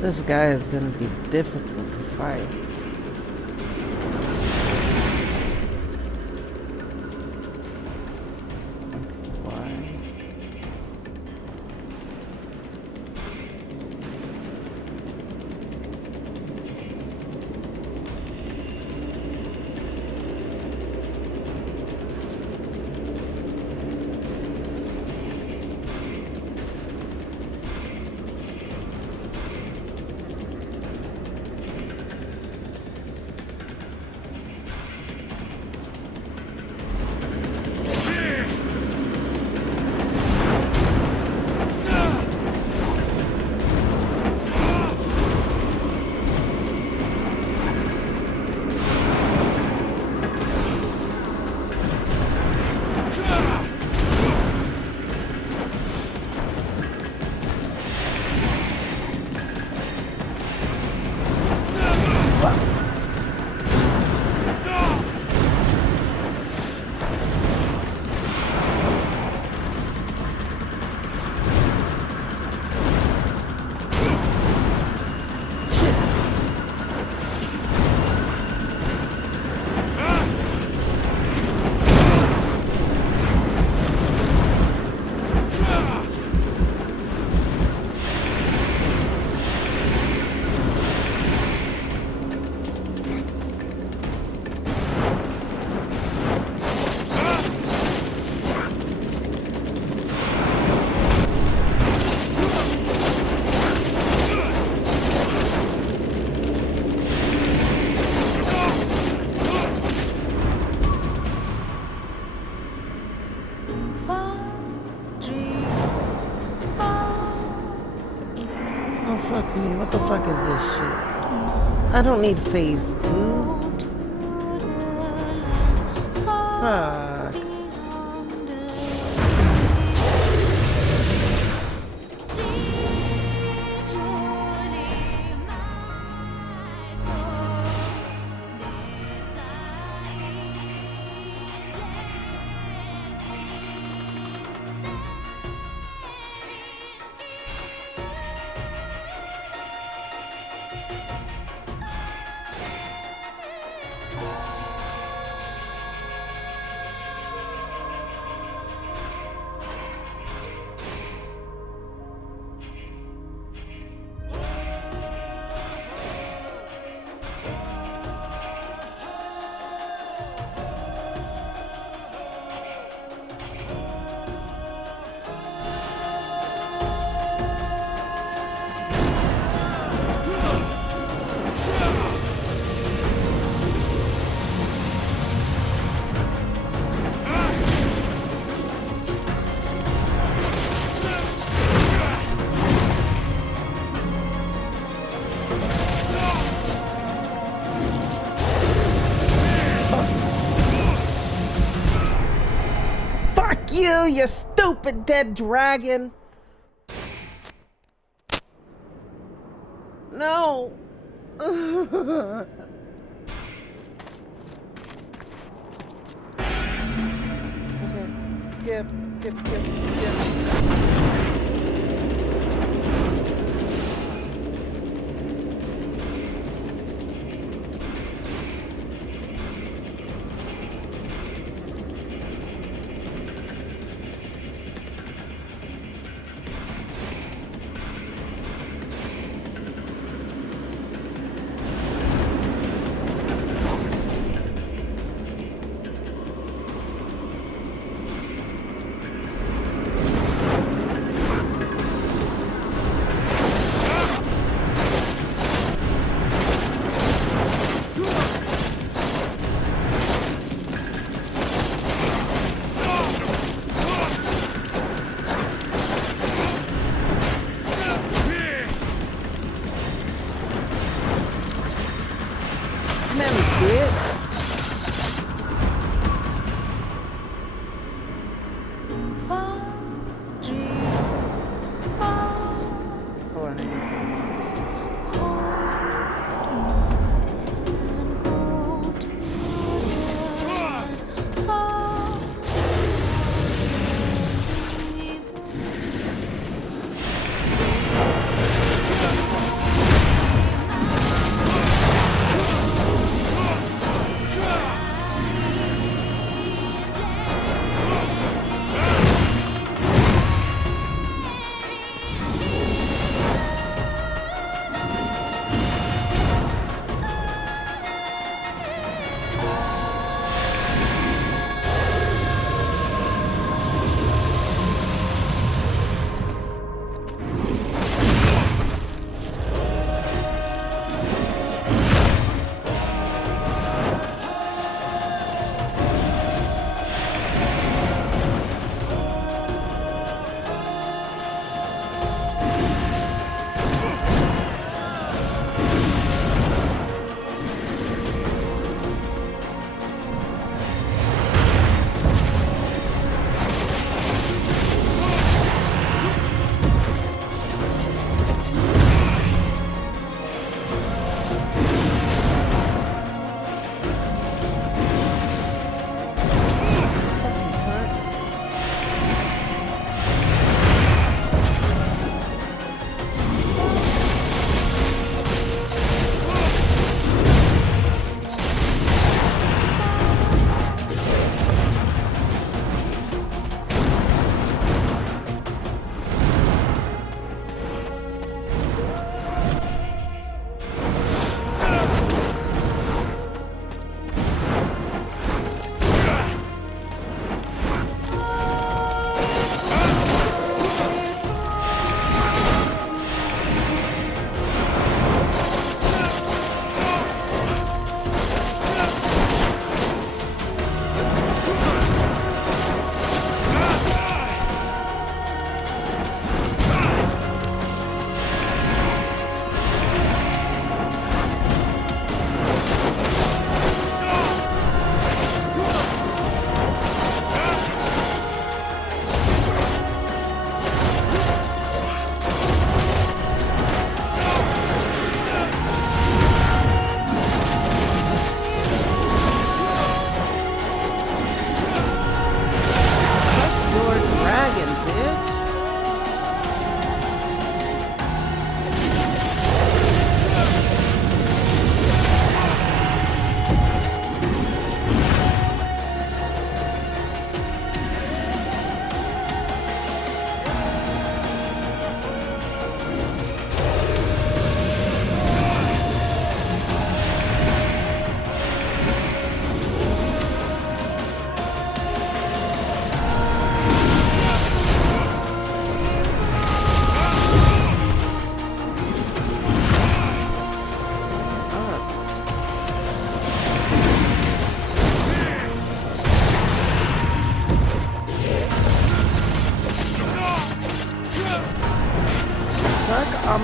This guy is gonna be difficult to fight. Oh, fuck me. What the fuck is this shit? I don't need phase 2. Fuck. You stupid dead dragon. No. Okay. Skip.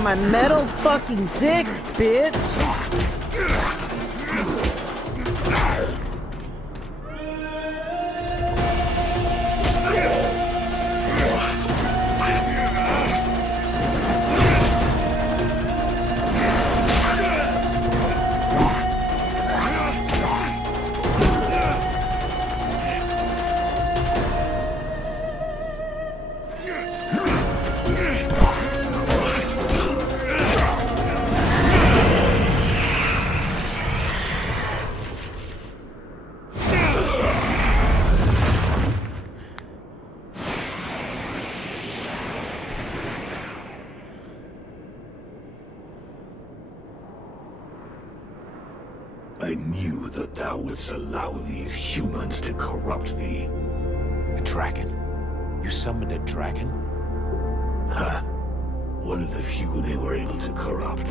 on my metal fucking dick, bitch! I knew that thou wouldst allow these humans to corrupt thee. A dragon? You summoned a dragon? Huh. One of the few they were able to corrupt,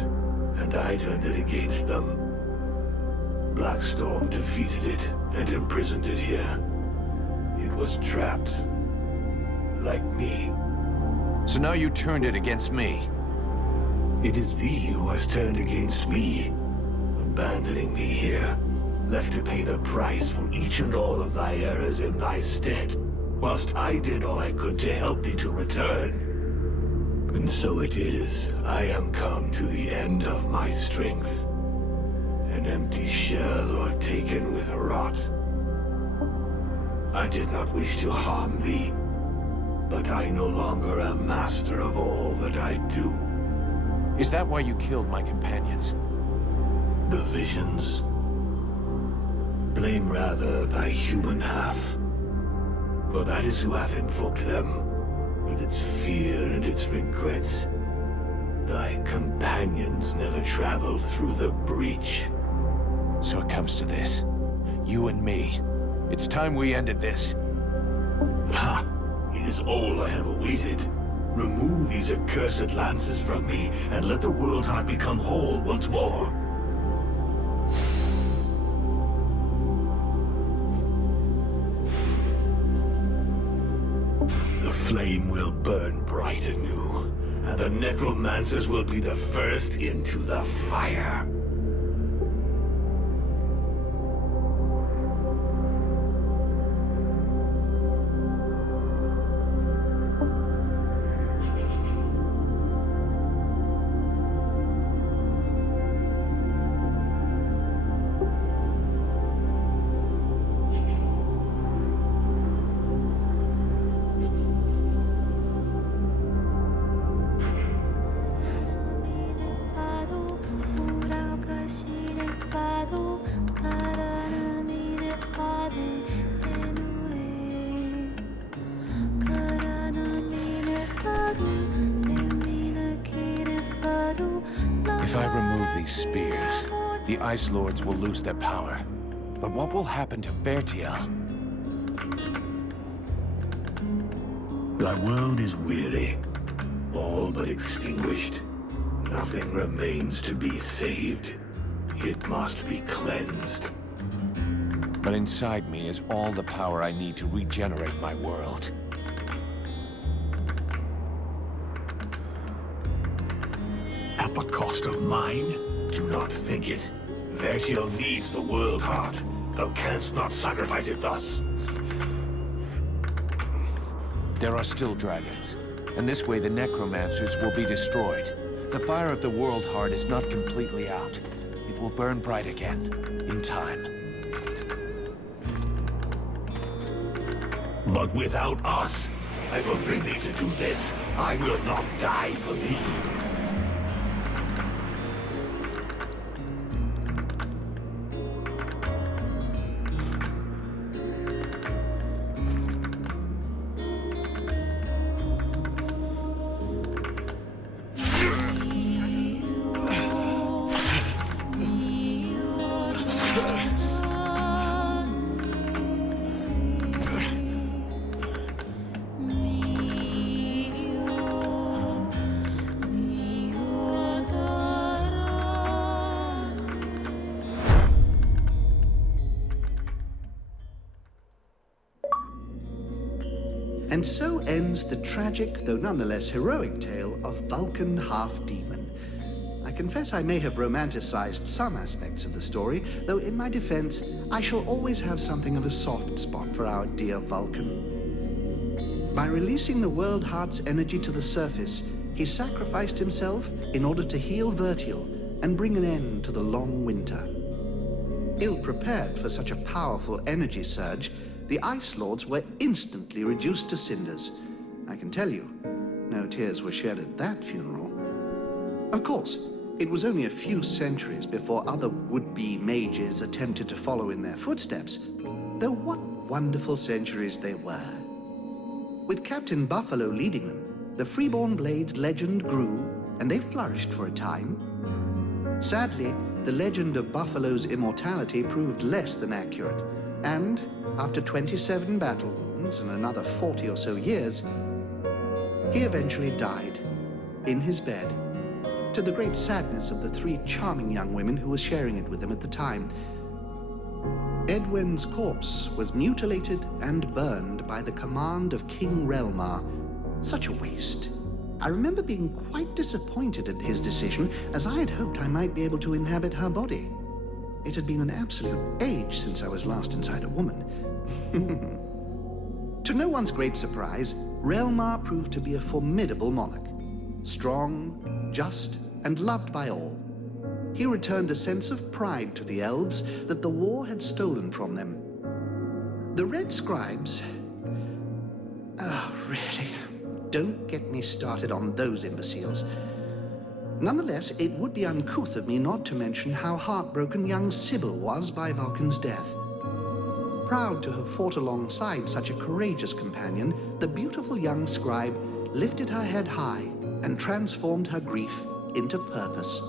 and I turned it against them. Blackstorm defeated it and imprisoned it here. It was trapped. Like me. So now you turned it against me. It is thee who has turned against me. Abandoning me here, left to pay the price for each and all of thy errors in thy stead, whilst I did all I could to help thee to return. And so it is, I am come to the end of my strength, an empty shell or taken with rot. I did not wish to harm thee, but I no longer am master of all that I do. Is that why you killed my companions? The visions? Blame rather thy human half, for that is who hath invoked them, with its fear and its regrets. Thy companions never traveled through the breach. So it comes to this. You and me. It's time we ended this. Ha! It is all I have awaited. Remove these accursed lances from me, and let the world heart become whole once more. The flame will burn bright anew, and the necromancers will be the first into the fire. If I remove these spears, the Ice Lords will lose their power. But what will happen to Vertiel? Thy world is weary, all but extinguished. Nothing remains to be saved. It must be cleansed. But inside me is all the power I need to regenerate my world. At the cost of mine? Do not think it. Vertiel needs the world heart. Thou canst not sacrifice it thus. There are still dragons, and this way the necromancers will be destroyed. The fire of the world heart is not completely out. It will burn bright again, in time. But without us, I forbid thee to do this. I will not die for thee. And so ends the tragic, though nonetheless heroic tale of Vulcan Half-Demon. confess I may have romanticized some aspects of the story, though in my defense, I shall always have something of a soft spot for our dear Vulcan. By releasing the World Heart's energy to the surface, he sacrificed himself in order to heal Vertial and bring an end to the long winter. Ill-prepared for such a powerful energy surge, the Ice Lords were instantly reduced to cinders. I can tell you, no tears were shed at that funeral. Of course, it was only a few centuries before other would-be mages attempted to follow in their footsteps, though what wonderful centuries they were. With Captain Buffalo leading them, the Freeborn Blades legend grew, and they flourished for a time. Sadly, the legend of Buffalo's immortality proved less than accurate, and after 27 battle wounds and another 40 or so years, he eventually died in his bed, to the great sadness of the 3 charming young women who were sharing it with him at the time. Edwin's corpse was mutilated and burned by the command of King Relmar. Such a waste. I remember being quite disappointed at his decision, as I had hoped I might be able to inhabit her body. It had been an absolute age since I was last inside a woman. To no one's great surprise, Relmar proved to be a formidable monarch. Strong, just, and loved by all. He returned a sense of pride to the elves that the war had stolen from them. The Red Scribes... Oh, really? Don't get me started on those imbeciles. Nonetheless, it would be uncouth of me not to mention how heartbroken young Sybil was by Vulcan's death. Proud to have fought alongside such a courageous companion, the beautiful young scribe lifted her head high and transformed her grief into purpose.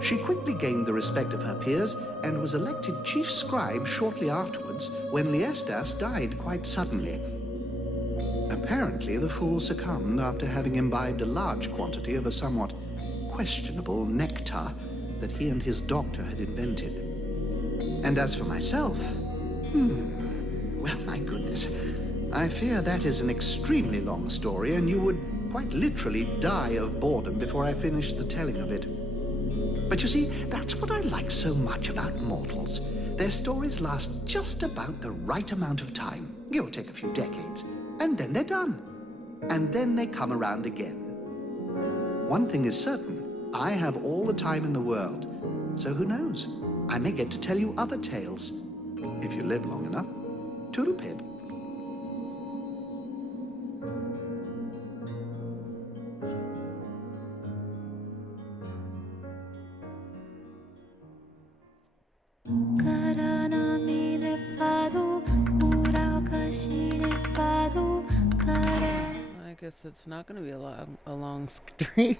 She quickly gained the respect of her peers and was elected chief scribe shortly afterwards when Liestas died quite suddenly. Apparently, the fool succumbed after having imbibed a large quantity of a somewhat questionable nectar that he and his doctor had invented. And as for myself, well, my goodness, I fear that is an extremely long story, and you would quite literally die of boredom before I finished the telling of it. But you see, that's what I like so much about mortals. Their stories last just about the right amount of time, give or take a few decades, and then they're done. And then they come around again. One thing is certain, I have all the time in the world, so who knows? I may get to tell you other tales, if you live long enough. Toodle-pip. I guess it's not going to be a long stream.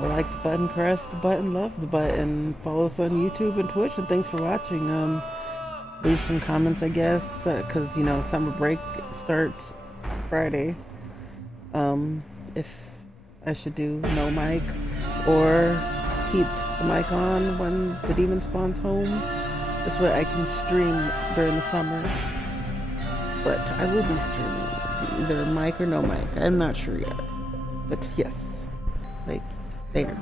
Like the button, press the button, love the button, follow us on YouTube and Twitch, and thanks for watching. Leave some comments, I guess, because summer break starts Friday. If I should do no mic or keep the mic on when the demon spawns home. This way I can stream during the summer. But I will be streaming either mic or no mic. I'm not sure yet. But yes, there.